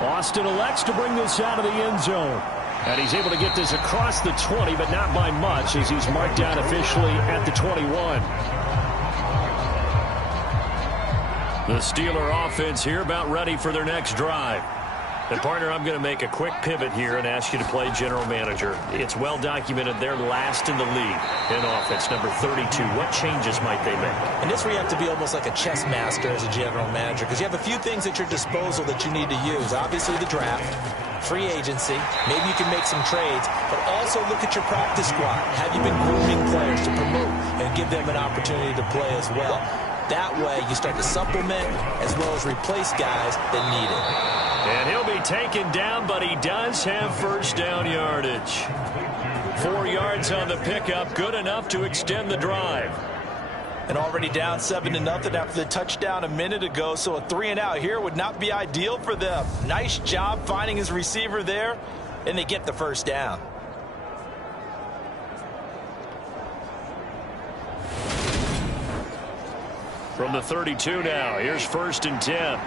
Austin elects to bring this out of the end zone. And he's able to get this across the 20, but not by much, as he's marked down officially at the 21. The Steeler offense here about ready for their next drive. And, partner, I'm going to make a quick pivot here and ask you to play general manager. It's well documented they're last in the league in offense, number 32. What changes might they make? And this where you have to be almost like a chess master as a general manager, because you have a few things at your disposal that you need to use. Obviously, the draft, free agency, maybe you can make some trades, but also look at your practice squad. Have you been grooming players to promote and give them an opportunity to play as well? That way, you start to supplement as well as replace guys that need it. And he'll be taken down, but he does have first down yardage. 4 yards on the pickup, good enough to extend the drive. And already down 7-0 after the touchdown a minute ago, so a 3-and-out here would not be ideal for them. Nice job finding his receiver there, and they get the first down. From the 32 now, here's 1st and 10.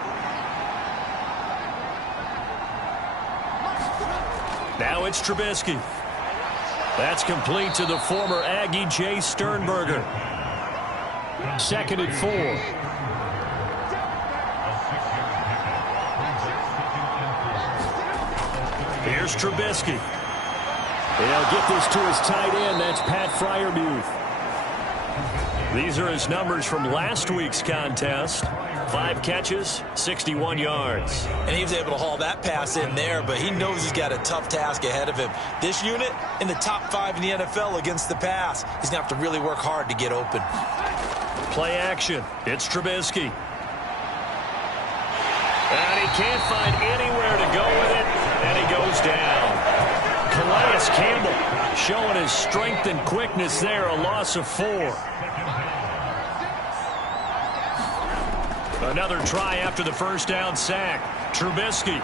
Now it's Trubisky. That's complete to the former Aggie, Jay Sternberger. 2nd and 4. Here's Trubisky. And he'll get this to his tight end. That's Pat Freiermuth. These are his numbers from last week's contest. 5 catches, 61 yards. And he was able to haul that pass in there, but he knows he's got a tough task ahead of him. This unit in the top 5 in the NFL against the pass. He's going to have to really work hard to get open. Play action. It's Trubisky. And he can't find anywhere to go with it, and he goes down. Calais Campbell showing his strength and quickness there, a loss of 4. Another try after the first down sack. Trubisky.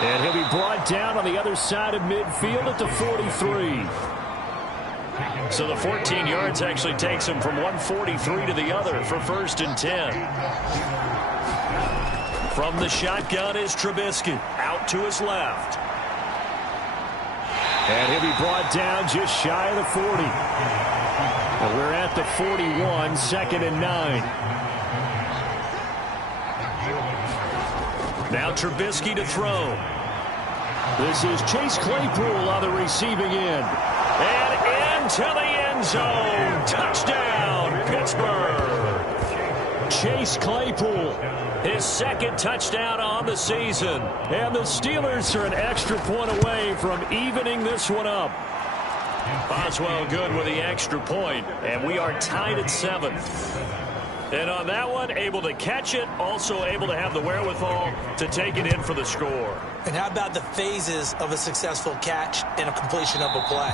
And he'll be brought down on the other side of midfield at the 43. So the 14 yards actually takes him from 143 to the other for 1st and 10. From the shotgun is Trubisky. Out to his left. And he'll be brought down just shy of the 40. And we're at the 41, 2nd and 9. Now Trubisky to throw. This is Chase Claypool on the receiving end. And into the end zone. Touchdown, Pittsburgh. Chase Claypool, his 2nd touchdown on the season. And the Steelers are an extra point away from evening this one up. Boswell good with the extra point, and we are tied at 7. And on that one, able to catch it, also able to have the wherewithal to take it in for the score. And how about the phases of a successful catch and a completion of a play?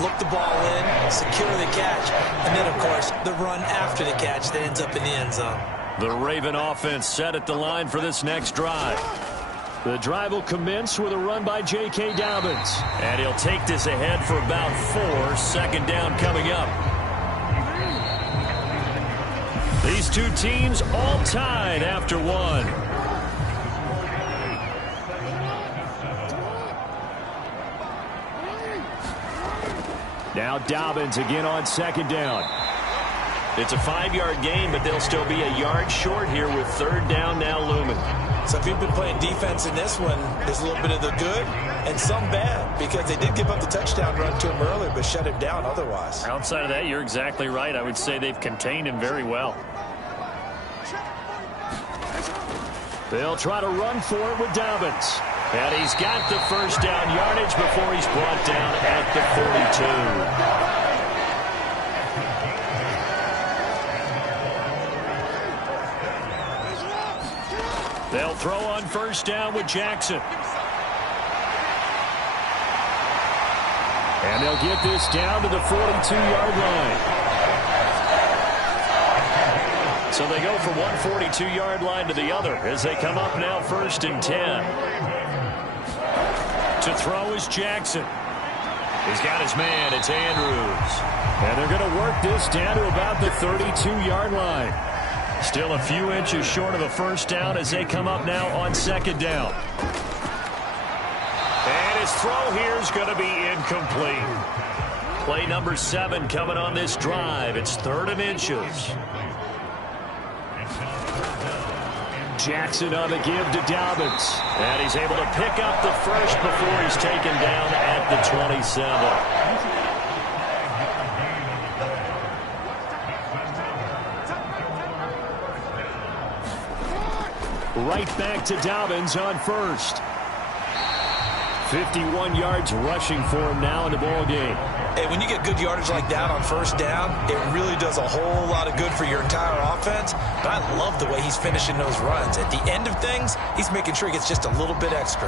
Look the ball in, secure the catch, and then, of course, the run after the catch that ends up in the end zone. The Raven offense set at the line for this next drive. The drive will commence with a run by J.K. Dobbins. And he'll take this ahead for about 4. 2nd down coming up. These two teams all tied after 1. Now Dobbins again on 2nd down. It's a 5-yard gain, but they'll still be a yard short here with 3rd down now looming. So if you've been playing defense in this one, there's a little bit of the good and some bad, because they did give up the touchdown run to him earlier, but shut him down otherwise. Outside of that, you're exactly right. I would say they've contained him very well. They'll try to run for it with Dobbins. And he's got the first down yardage before he's brought down at the 42. They'll throw on first down with Jackson. And they'll get this down to the 42-yard line. So they go from one 42-yard line to the other as they come up now 1st and 10. To throw is Jackson. He's got his man. It's Andrews. And they're going to work this down to about the 32-yard line. Still a few inches short of a first down as they come up now on 2nd down. And his throw here is going to be incomplete. Play number 7 coming on this drive. It's 3rd and inches. Jackson on the give to Dobbins. And he's able to pick up the first before he's taken down at the 27. Right back to Dobbins on first. 51 yards rushing for him now in the ball game. Hey, when you get good yardage like that on first down, it really does a whole lot of good for your entire offense. But I love the way he's finishing those runs. At the end of things, he's making sure he gets just a little bit extra.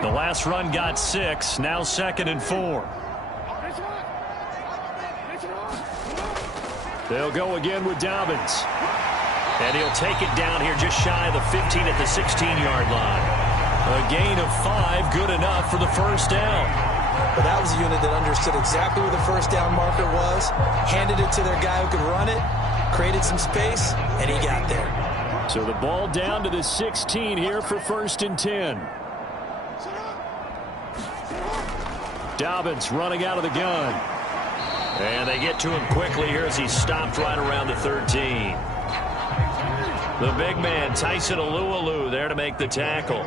The last run got 6, now 2nd and 4. They'll go again with Dobbins. And he'll take it down here just shy of the 15 at the 16-yard line. A gain of 5, good enough for the first down. But that was a unit that understood exactly where the first down marker was, handed it to their guy who could run it, created some space, and he got there. So the ball down to the 16 here for 1st and 10. Dobbins running out of the gun. And they get to him quickly here as he's stopped right around the 13. The big man, Tyson Alualu, there to make the tackle.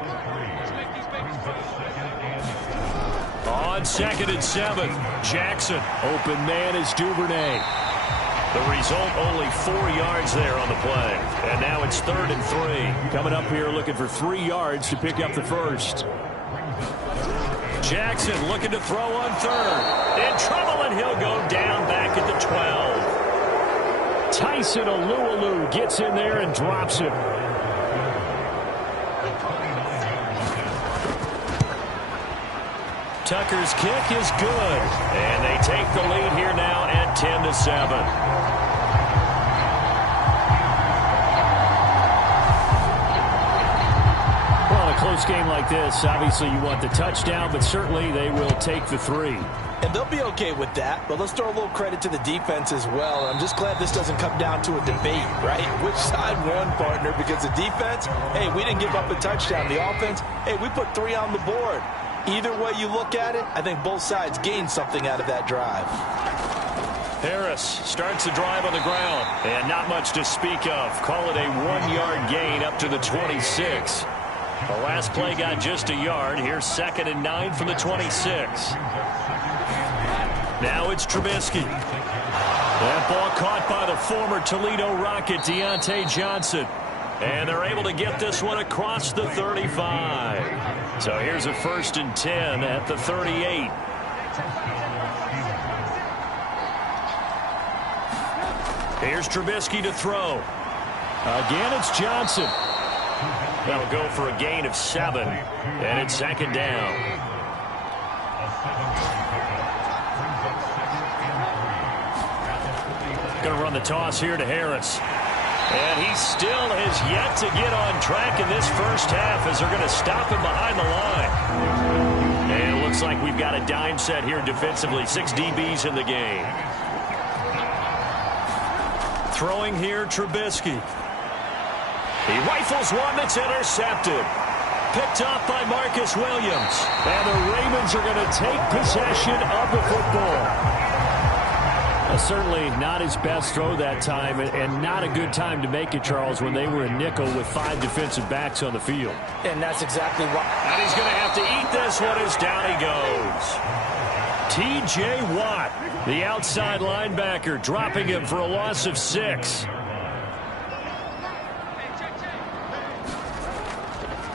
On 2nd and 7, Jackson. Open man is Duvernay. The result, only 4 yards there on the play. And now it's 3rd and 3. Coming up here looking for 3 yards to pick up the first. Jackson looking to throw on 3rd. In trouble, and he'll go down back at the 12. Tyson Alualu gets in there and drops him. Tucker's kick is good. And they take the lead here now at 10-7. Close game like this, obviously you want the touchdown, but certainly they will take the 3. And they'll be okay with that, but let's throw a little credit to the defense as well. I'm just glad this doesn't come down to a debate, right? Which side won, partner? Because the defense, hey, we didn't give up a touchdown. The offense, hey, we put 3 on the board. Either way you look at it, I think both sides gained something out of that drive. Harris starts the drive on the ground, and not much to speak of. Call it a 1-yard gain up to the 26. The last play got just a yard. Here's 2nd and 9 from the 26. Now it's Trubisky. That ball caught by the former Toledo Rocket, Deontay Johnson. And they're able to get this one across the 35. So here's a 1st and 10 at the 38. Here's Trubisky to throw. Again, it's Johnson. That'll go for a gain of 7, and it's 2nd down. Going to run the toss here to Harris. And he still has yet to get on track in this first half as they're going to stop him behind the line. And it looks like we've got a dime set here defensively. 6 DBs in the game. Throwing here, Trubisky. He rifles one that's intercepted. Picked off by Marcus Williams. And the Ravens are going to take possession of the football. Certainly not his best throw that time, and not a good time to make it, Charles, when they were a nickel with 5 defensive backs on the field. And that's exactly why. And he's going to have to eat this one as down he goes. T.J. Watt, the outside linebacker, dropping him for a loss of 6.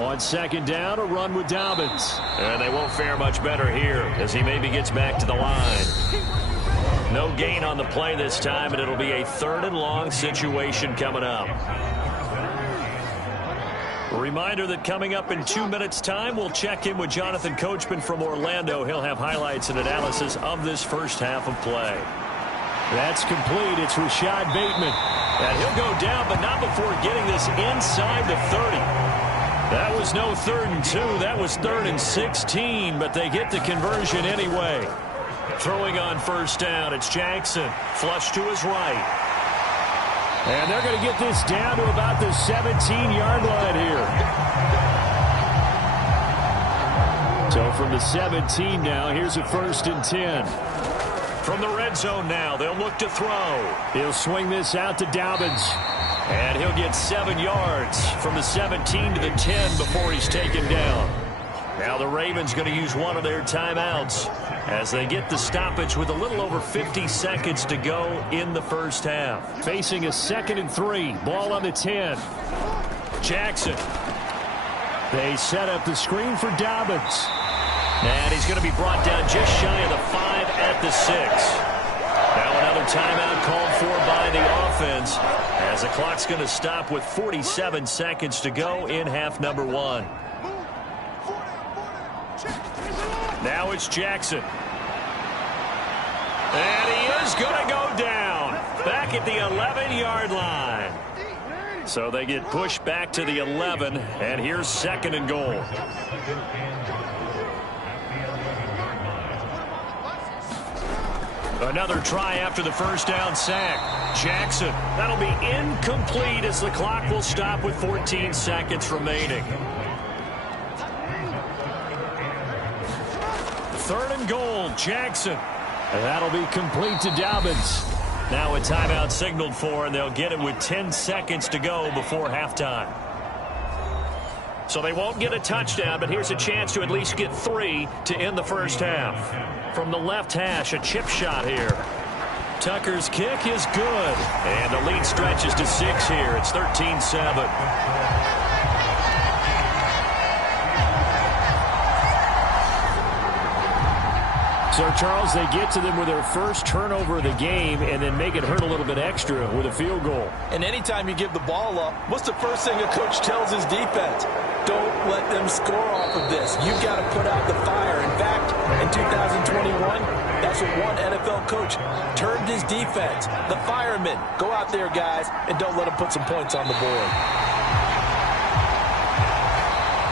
On 2nd down, a run with Dobbins. And they won't fare much better here as he maybe gets back to the line. No gain on the play this time, and it'll be a 3rd and long situation coming up. A reminder that coming up in 2 minutes' time, we'll check in with Jonathan Coachman from Orlando. He'll have highlights and analysis of this first half of play. That's complete. It's Rashad Bateman. And he'll go down, but not before getting this inside the 30. That was no 3rd and 2. That was 3rd and 16, but they get the conversion anyway. Throwing on 1st down, it's Jackson. Flush to his right. And they're going to get this down to about the 17-yard line here. So from the 17 now, here's a 1st and 10. From the red zone now, they'll look to throw. He'll swing this out to Dobbins. And he'll get 7 yards from the 17 to the 10 before he's taken down. Now the Ravens going to use one of their timeouts as they get the stoppage with a little over 50 seconds to go in the first half. Facing a 2nd and 3. Ball on the 10. Jackson. They set up the screen for Dobbins. And he's going to be brought down just shy of the 5 at the 6. Now another timeout called for by the offense as the clock's going to stop with 47 seconds to go in half number 1. Now it's Jackson. And he is going to go down back at the 11-yard line. So they get pushed back to the 11, and here's 2nd and goal. Another try after the first down sack. Jackson. That'll be incomplete as the clock will stop with 14 seconds remaining. 3rd and goal, Jackson. And that'll be complete to Dobbins. Now a timeout signaled for, and they'll get it with 10 seconds to go before halftime. So they won't get a touchdown, but here's a chance to at least get 3 to end the first half. From the left hash, a chip shot here. Tucker's kick is good. And the lead stretches to 6 here. It's 13-7. So, Charles, they get to them with their first turnover of the game and then make it hurt a little bit extra with a field goal. And anytime you give the ball up, what's the first thing a coach tells his defense? Don't let them score off of this. You've got to put out the fire. In fact, in 2021, that's what one NFL coach termed his defense. The firemen. Go out there, guys, and don't let them put some points on the board.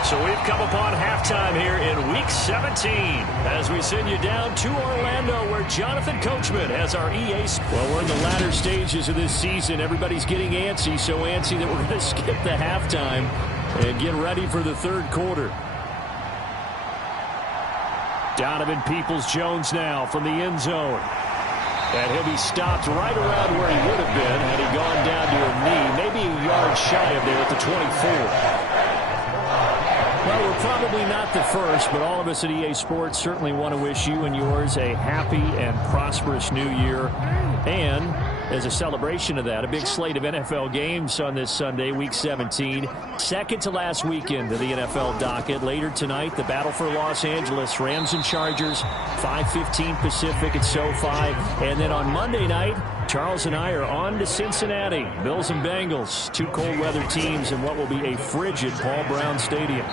So we've come upon halftime here in Week 17 as we send you down to Orlando where Jonathan Coachman has our EA. Well, we're in the latter stages of this season. Everybody's getting antsy, so antsy that we're going to skip the halftime and get ready for the 3rd quarter. Donovan Peoples-Jones now from the end zone. And he'll be stopped right around where he would have been had he gone down to a knee, maybe a yard shy of there at the 24. Well, we're probably not the first, but all of us at EA Sports certainly want to wish you and yours a happy and prosperous new year. And as a celebration of that, a big slate of NFL games on this Sunday, Week 17. Second to last weekend of the NFL docket. Later tonight, the battle for Los Angeles, Rams and Chargers, 5:15 Pacific at SoFi. And then on Monday night, Charles and I are on to Cincinnati. Bills and Bengals, 2 cold weather teams in what will be a frigid Paul Brown Stadium.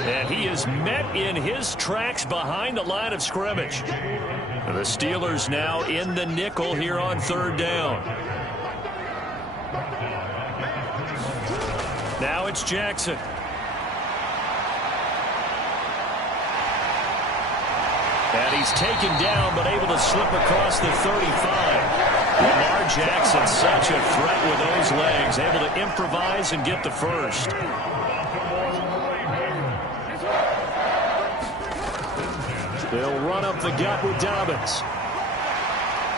And he is met in his tracks behind the line of scrimmage. The Steelers now in the nickel here on 3rd down. Now it's Jackson. And he's taken down but able to slip across the 35. Lamar Jackson, such a threat with those legs, able to improvise and get the first. They'll run up the gut with Dobbins.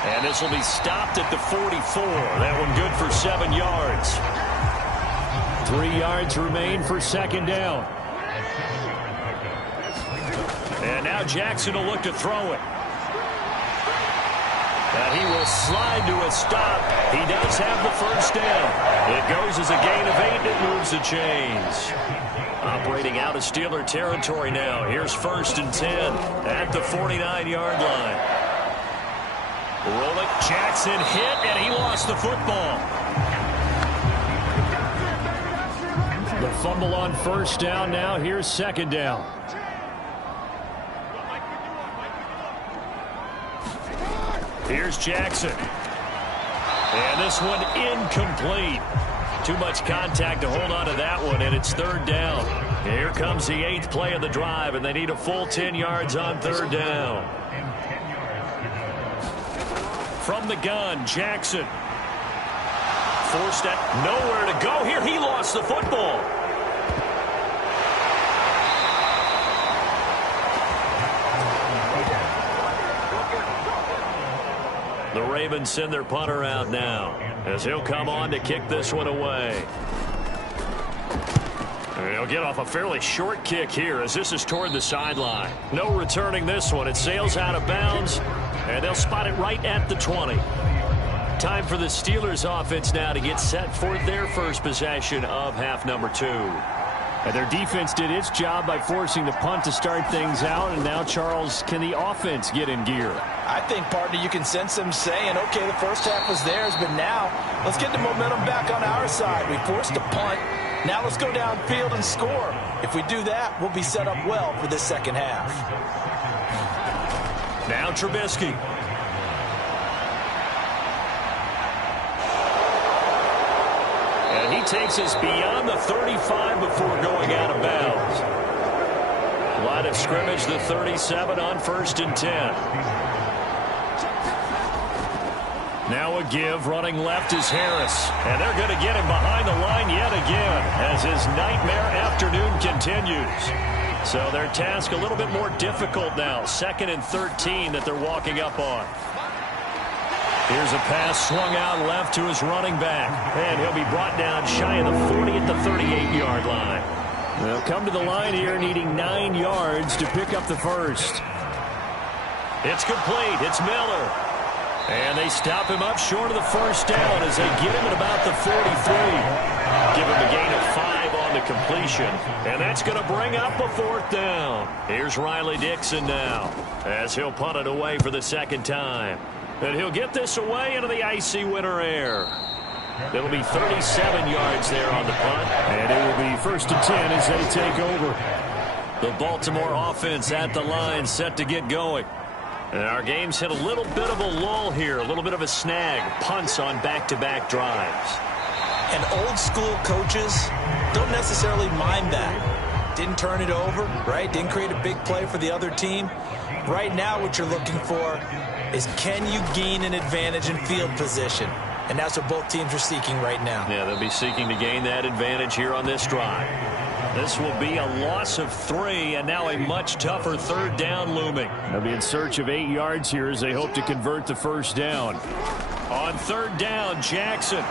And this will be stopped at the 44. That one good for 7 yards. 3 yards remain for 2nd down. And now Jackson will look to throw it. And he will slide to a stop. He does have the first down. It goes as a gain of 8. It moves the chains. Operating out of Steeler territory now. Here's 1st and 10 at the 49-yard line. Roll it. Jackson hit, and he lost the football. The fumble on 1st down now. Here's 2nd down. Here's Jackson. And this one incomplete. Too much contact to hold on to that one, and it's 3rd down. Here comes the 8th play of the drive, and they need a full 10 yards on 3rd down. From the gun, Jackson. Forced at nowhere to go here. He lost the football. The Ravens send their punter out now as he'll come on to kick this one away. And he'll get off a fairly short kick here as this is toward the sideline. No returning this one. It sails out of bounds, and they'll spot it right at the 20. Time for the Steelers offense now to get set for their first possession of half number 2. And their defense did its job by forcing the punt to start things out. And now, Charles, can the offense get in gear? I think, partner, you can sense them saying, okay, the first half was theirs, but now let's get the momentum back on our side. We forced a punt. Now let's go downfield and score. If we do that, we'll be set up well for the second half. Now Trubisky. And he takes us beyond the 35 before going out of bounds. Line of scrimmage, the 37 on 1st and 10. Now a give, running left is Harris. And they're going to get him behind the line yet again as his nightmare afternoon continues. So their task a little bit more difficult now. 2nd and 13 that they're walking up on. Here's a pass swung out left to his running back. And he'll be brought down shy of the 40 at the 38-yard line. They'll come to the line here needing 9 yards to pick up the first. It's complete. It's Miller. And they stop him up short of the first down as they get him at about the 43. Give him a gain of 5 on the completion. And that's going to bring up a 4th down. Here's Riley Dixon now as he'll punt it away for the 2nd time. And he'll get this away into the icy winter air. It'll be 37 yards there on the punt. And it will be 1st and 10 as they take over. The Baltimore offense at the line set to get going. And our game's hit a little bit of a lull here, a little bit of a snag. Punts on back-to-back drives. And old school coaches don't necessarily mind that. Didn't turn it over, right? Didn't create a big play for the other team. Right now what you're looking for is can you gain an advantage in field position? And that's what both teams are seeking right now. Yeah, they'll be seeking to gain that advantage here on this drive. This will be a loss of 3, and now a much tougher 3rd down looming. They'll be in search of 8 yards here as they hope to convert the first down. On 3rd down, Jackson.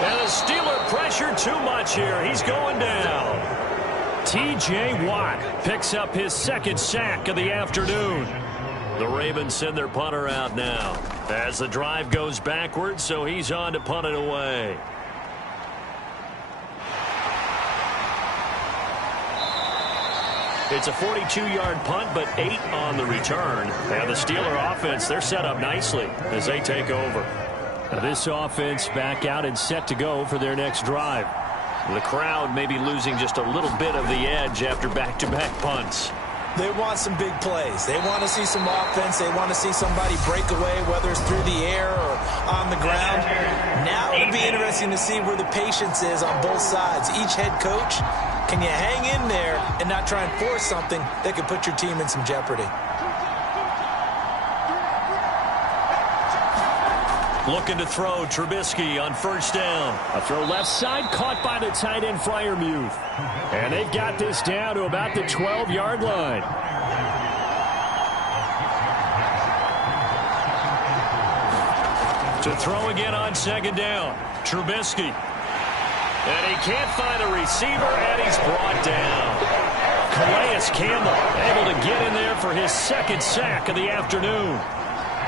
And the Steeler pressure too much here. He's going down. T.J. Watt picks up his 2nd sack of the afternoon. The Ravens send their punter out now as the drive goes backwards, so he's on to punt it away. It's a 42-yard punt, but 8 on the return. And the Steeler offense, they're set up nicely as they take over. Now this offense back out and set to go for their next drive. The crowd may be losing just a little bit of the edge after back-to-back punts. They want some big plays. They want to see some offense. They want to see somebody break away, whether it's through the air or on the ground. Now it'll be interesting to see where the patience is on both sides. Each head coach, can you hang in there and not try and force something that could put your team in some jeopardy? Looking to throw, Trubisky on 1st down. A throw left side, caught by the tight end, Freiermuth. And they've got this down to about the 12-yard line. To throw again on 2nd down, Trubisky. And he can't find a receiver, and he's brought down. Calais Campbell able to get in there for his 2nd sack of the afternoon.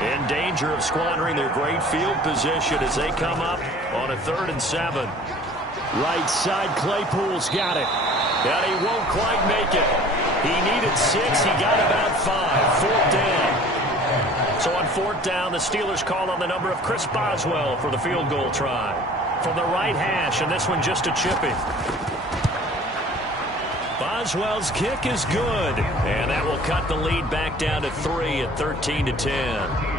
In danger of squandering their great field position as they come up on a 3rd and 7. Right side, Claypool's got it. And he won't quite make it. He needed 6. He got about 5. 4th down. So on 4th down, the Steelers call on the number of Chris Boswell for the field goal try. From the right hash, and this one just a chippy. Boswell's kick is good. And that will cut the lead back down to 3 at 13-10.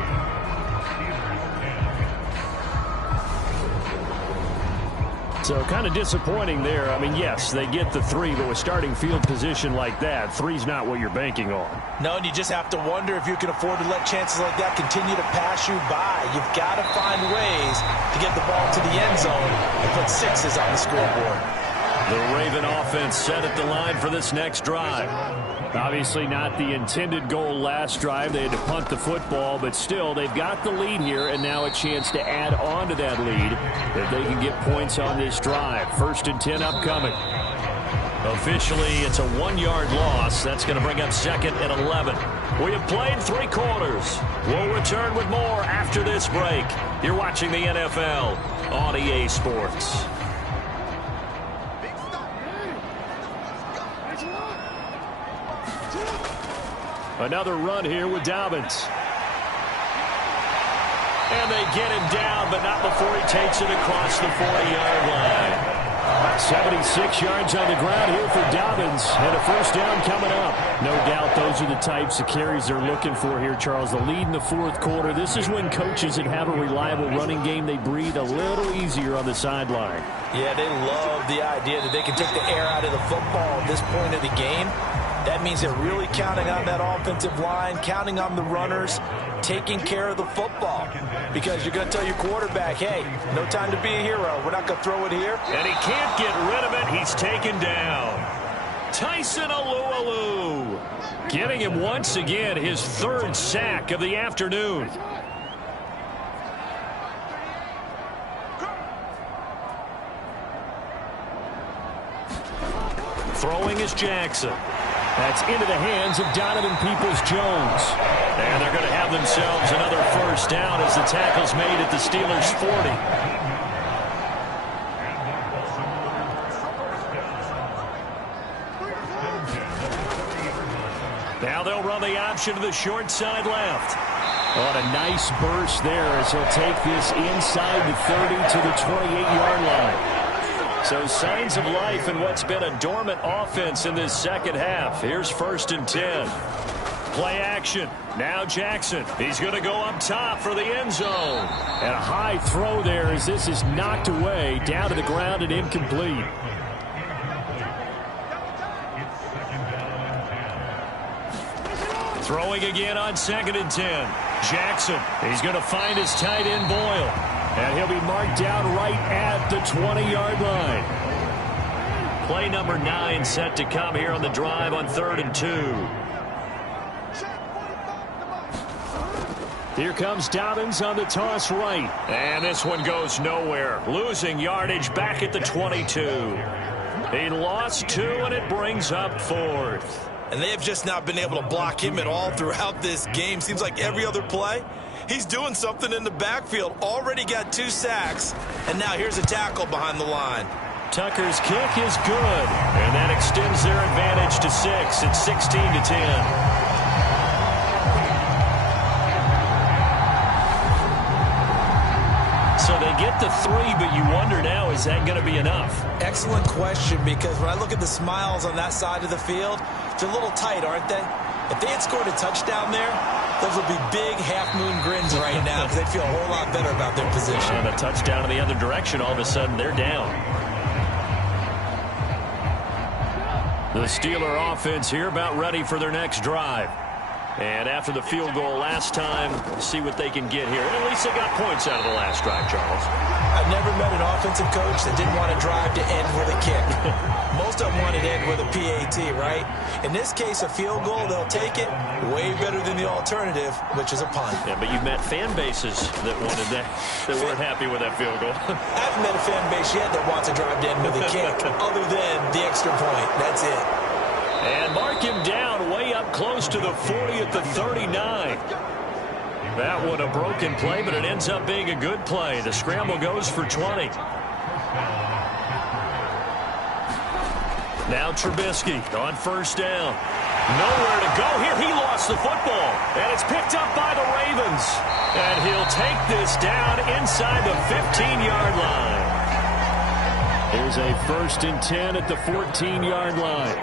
So kind of disappointing there. I mean, yes, they get the 3, but with starting field position like that, 3's not what you're banking on. No, and you just have to wonder if you can afford to let chances like that continue to pass you by. You've got to find ways to get the ball to the end zone and put 6s on the scoreboard. The Raven offense set at the line for this next drive. Obviously not the intended goal last drive. They had to punt the football, but still, they've got the lead here, and now a chance to add on to that lead if they can get points on this drive. 1st and 10 upcoming. Officially, it's a 1-yard loss. That's going to bring up 2nd and 11. We have played 3 quarters. We'll return with more after this break. You're watching the NFL on EA Sports. Another run here with Dobbins. And they get him down, but not before he takes it across the 40-yard line. 76 yards on the ground here for Dobbins, and a 1st down coming up. No doubt those are the types of carries they're looking for here, Charles. The lead in the 4th quarter. This is when coaches that have a reliable running game, they breathe a little easier on the sideline. Yeah, they love the idea that they can take the air out of the football at this point of the game. That means they're really counting on that offensive line, counting on the runners, taking care of the football. Because you're going to tell your quarterback, hey, no time to be a hero. We're not going to throw it here. And he can't get rid of it. He's taken down. Tyson Alualu getting him once again his 3rd sack of the afternoon. Throwing is Jackson. That's into the hands of Donovan Peoples-Jones. And they're going to have themselves another 1st down as the tackle's made at the Steelers' 40. Now they'll run the option to the short side left. On a nice burst there as he'll take this inside the 30 to the 28-yard line. So signs of life in what's been a dormant offense in this 2nd half. Here's 1st and 10. Play action. Now Jackson. He's going to go up top for the end zone. And a high throw there as this is knocked away, down to the ground and incomplete. Throwing again on 2nd and 10. Jackson. He's going to find his tight end Boyle. And he'll be marked down right at the 20-yard line. Play number 9 set to come here on the drive on 3rd and 2. Here comes Dobbins on the toss right. And this one goes nowhere. Losing yardage back at the 22. He lost 2, and it brings up 4th. And they have just not been able to block him at all throughout this game. Seems like every other play, he's doing something in the backfield. Already got 2 sacks, and now here's a tackle behind the line. Tucker's kick is good, and that extends their advantage to 6. It's 16-10. So they get the 3, but you wonder now, is that going to be enough? Excellent question, because when I look at the smiles on that side of the field, they're a little tight, aren't they? If they had scored a touchdown there, those would be big half-moon grins right now because they'd feel a whole lot better about their position. And a touchdown in the other direction, all of a sudden they're down. The Steeler offense here about ready for their next drive. And after the field goal last time, see what they can get here. And at least they got points out of the last drive, Charles. I've never met an offensive coach that didn't want to drive to end with a kick. Most of them want to end with a PAT, right? In this case, a field goal, they'll take it. Way better than the alternative, which is a punt. Yeah, but you've met fan bases that wanted that, that weren't happy with that field goal. I haven't met a fan base yet that wants to drive to end with a kick, other than the extra point. That's it. And mark him down way up close to the 40 at the 39. That one a broken play, but it ends up being a good play. The scramble goes for 20. Now Trubisky on 1st down. Nowhere to go here. He lost the football. And it's picked up by the Ravens. And he'll take this down inside the 15-yard line. Here's a 1st and 10 at the 14-yard line.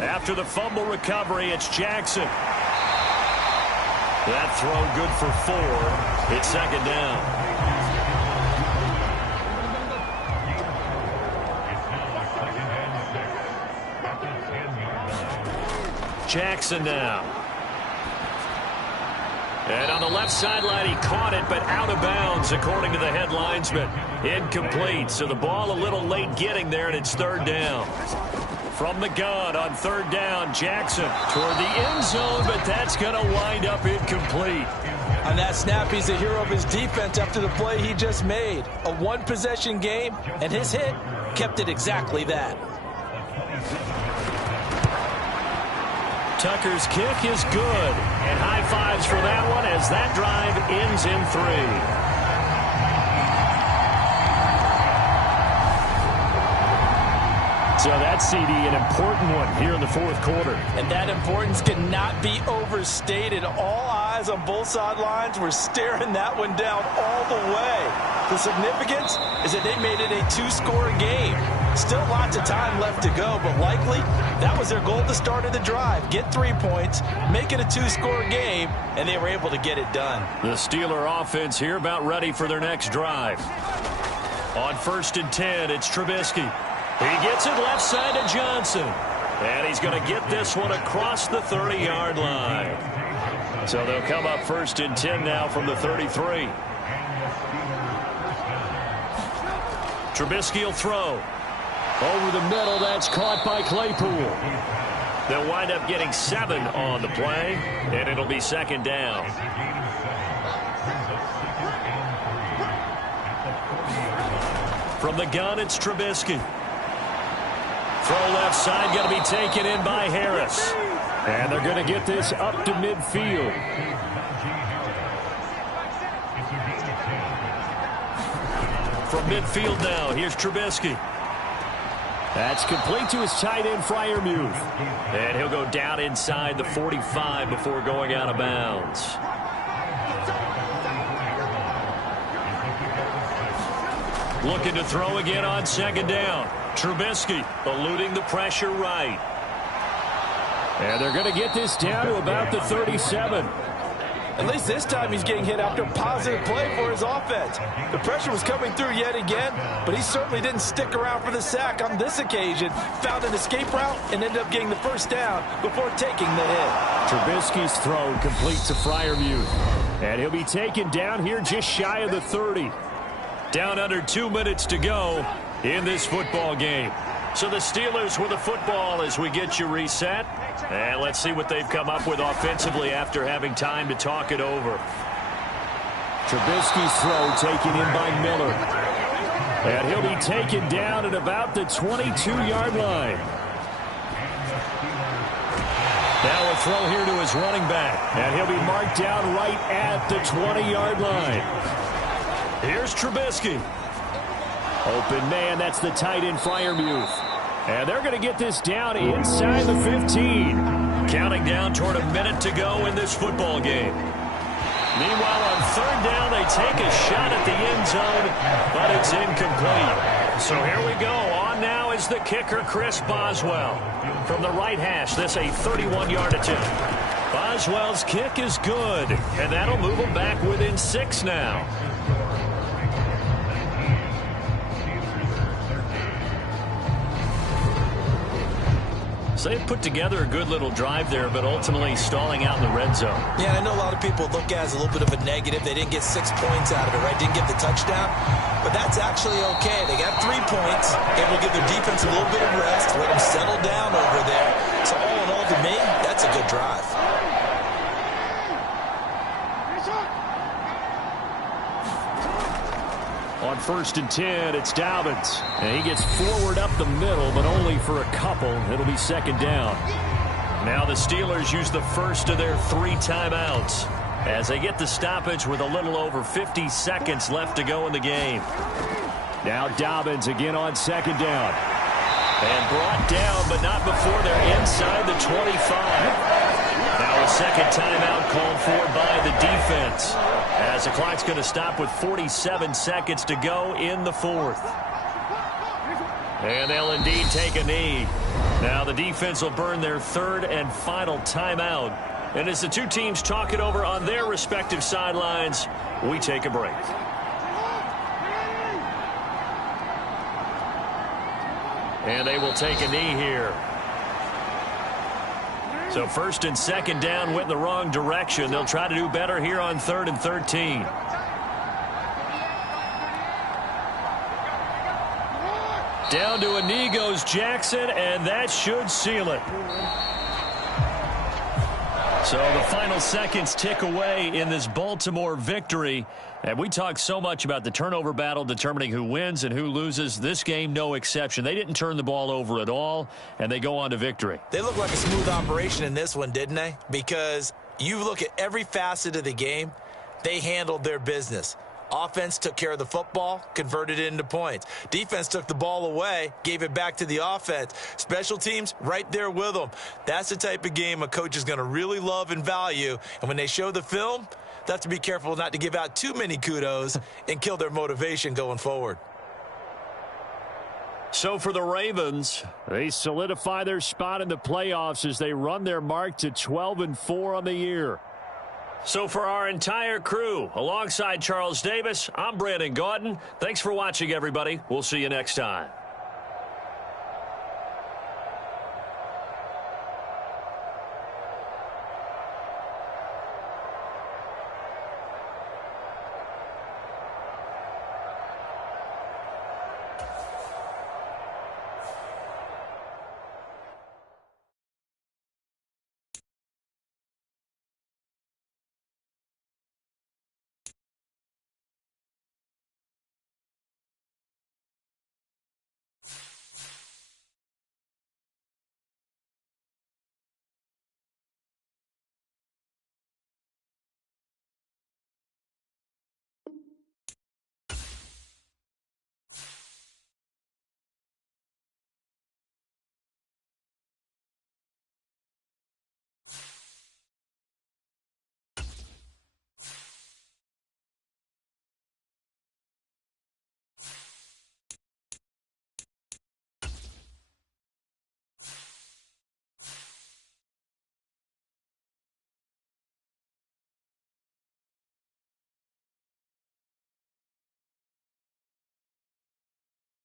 After the fumble recovery, it's Jackson. That throw good for 4. It's 2nd down. Jackson now. And on the left sideline, he caught it, but out of bounds, according to the head linesman. Incomplete, so the ball a little late getting there, and it's third down. From the gun on third down, Jackson toward the end zone, but that's going to wind up incomplete. On that snap, he's the hero of his defense after the play he just made. A one-possession game, and his hit kept it exactly that. Tucker's kick is good, and high fives for that one as that drive ends in 3. So that CD, an important one here in the fourth quarter. And that importance cannot be overstated. All eyes on both sidelines were staring that one down all the way. The significance is that they made it a two-score game. Still lots of time left to go, but likely that was their goal at the start of the drive. Get 3 points, make it a two-score game, and they were able to get it done. The Steeler offense here about ready for their next drive. On 1st and 10, it's Trubisky. He gets it left side to Johnson. And he's going to get this one across the 30-yard line. So they'll come up 1st and 10 now from the 33. Trubisky will throw. Over the middle, that's caught by Claypool. They'll wind up getting 7 on the play, and it'll be 2nd down. From the gun, it's Trubisky. Throw left side, going to be taken in by Harris. And they're going to get this up to midfield. From midfield now, here's Trubisky. That's complete to his tight end, Freiermuth. And he'll go down inside the 45 before going out of bounds. Looking to throw again on 2nd down. Trubisky eluding the pressure right. And they're going to get this down to about the 37. At least this time he's getting hit after a positive play for his offense. The pressure was coming through yet again, but he certainly didn't stick around for the sack on this occasion. Found an escape route and ended up getting the 1st down before taking the hit. Trubisky's throw complete to Freiermuth. And he'll be taken down here just shy of the 30. Down under 2 minutes to go in this football game. So the Steelers with the football as we get you reset. And let's see what they've come up with offensively after having time to talk it over. Trubisky's throw taken in by Miller. And he'll be taken down at about the 22-yard line. Now a throw here to his running back. And he'll be marked down right at the 20-yard line. Here's Trubisky. Open man, that's the tight end, Freiermuth. And they're going to get this down inside the 15. Counting down toward a minute to go in this football game. Meanwhile, on 3rd down, they take a shot at the end zone, but it's incomplete. So here we go. On now is the kicker, Chris Boswell. From the right hash, this a 31-yard attempt. Boswell's kick is good, and that'll move them back within 6 now. So they've put together a good little drive there, but ultimately stalling out in the red zone. Yeah, I know a lot of people look at it as a little bit of a negative. They didn't get 6 points out of it, right? Didn't get the touchdown. But that's actually okay. They got 3 points. Able to give their defense a little bit of rest, let them settle down over there. So all in all, to me, that's a good drive. On 1st and 10, it's Dobbins. And he gets forward up the middle, but only for a couple. It'll be 2nd down. Now the Steelers use the first of their 3 timeouts as they get the stoppage with a little over 50 seconds left to go in the game. Now Dobbins again on 2nd down. And brought down, but not before they're inside the 25. Now a 2nd timeout called for by the defense, as the clock's going to stop with 47 seconds to go in the 4th. And they'll indeed take a knee. Now the defense will burn their 3rd and final timeout. And as the two teams talk it over on their respective sidelines, we take a break. And they will take a knee here. So first and second down went in the wrong direction. They'll try to do better here on 3rd and 13. Down to a knee goes Jackson, and that should seal it. So the final seconds tick away in this Baltimore victory. And we talk so much about the turnover battle determining who wins and who loses. This game, no exception. They didn't turn the ball over at all, and they go on to victory. They look like a smooth operation in this one, didn't they? Because you look at every facet of the game, they handled their business. Offense took care of the football, converted it into points. Defense took the ball away, gave it back to the offense. Special teams, right there with them. That's the type of game a coach is going to really love and value. And when they show the film, they have to be careful not to give out too many kudos and kill their motivation going forward. So for the Ravens, they solidify their spot in the playoffs as they run their mark to 12-4 on the year. So for our entire crew, alongside Charles Davis, I'm Brandon Gaudin. Thanks for watching, everybody. We'll see you next time.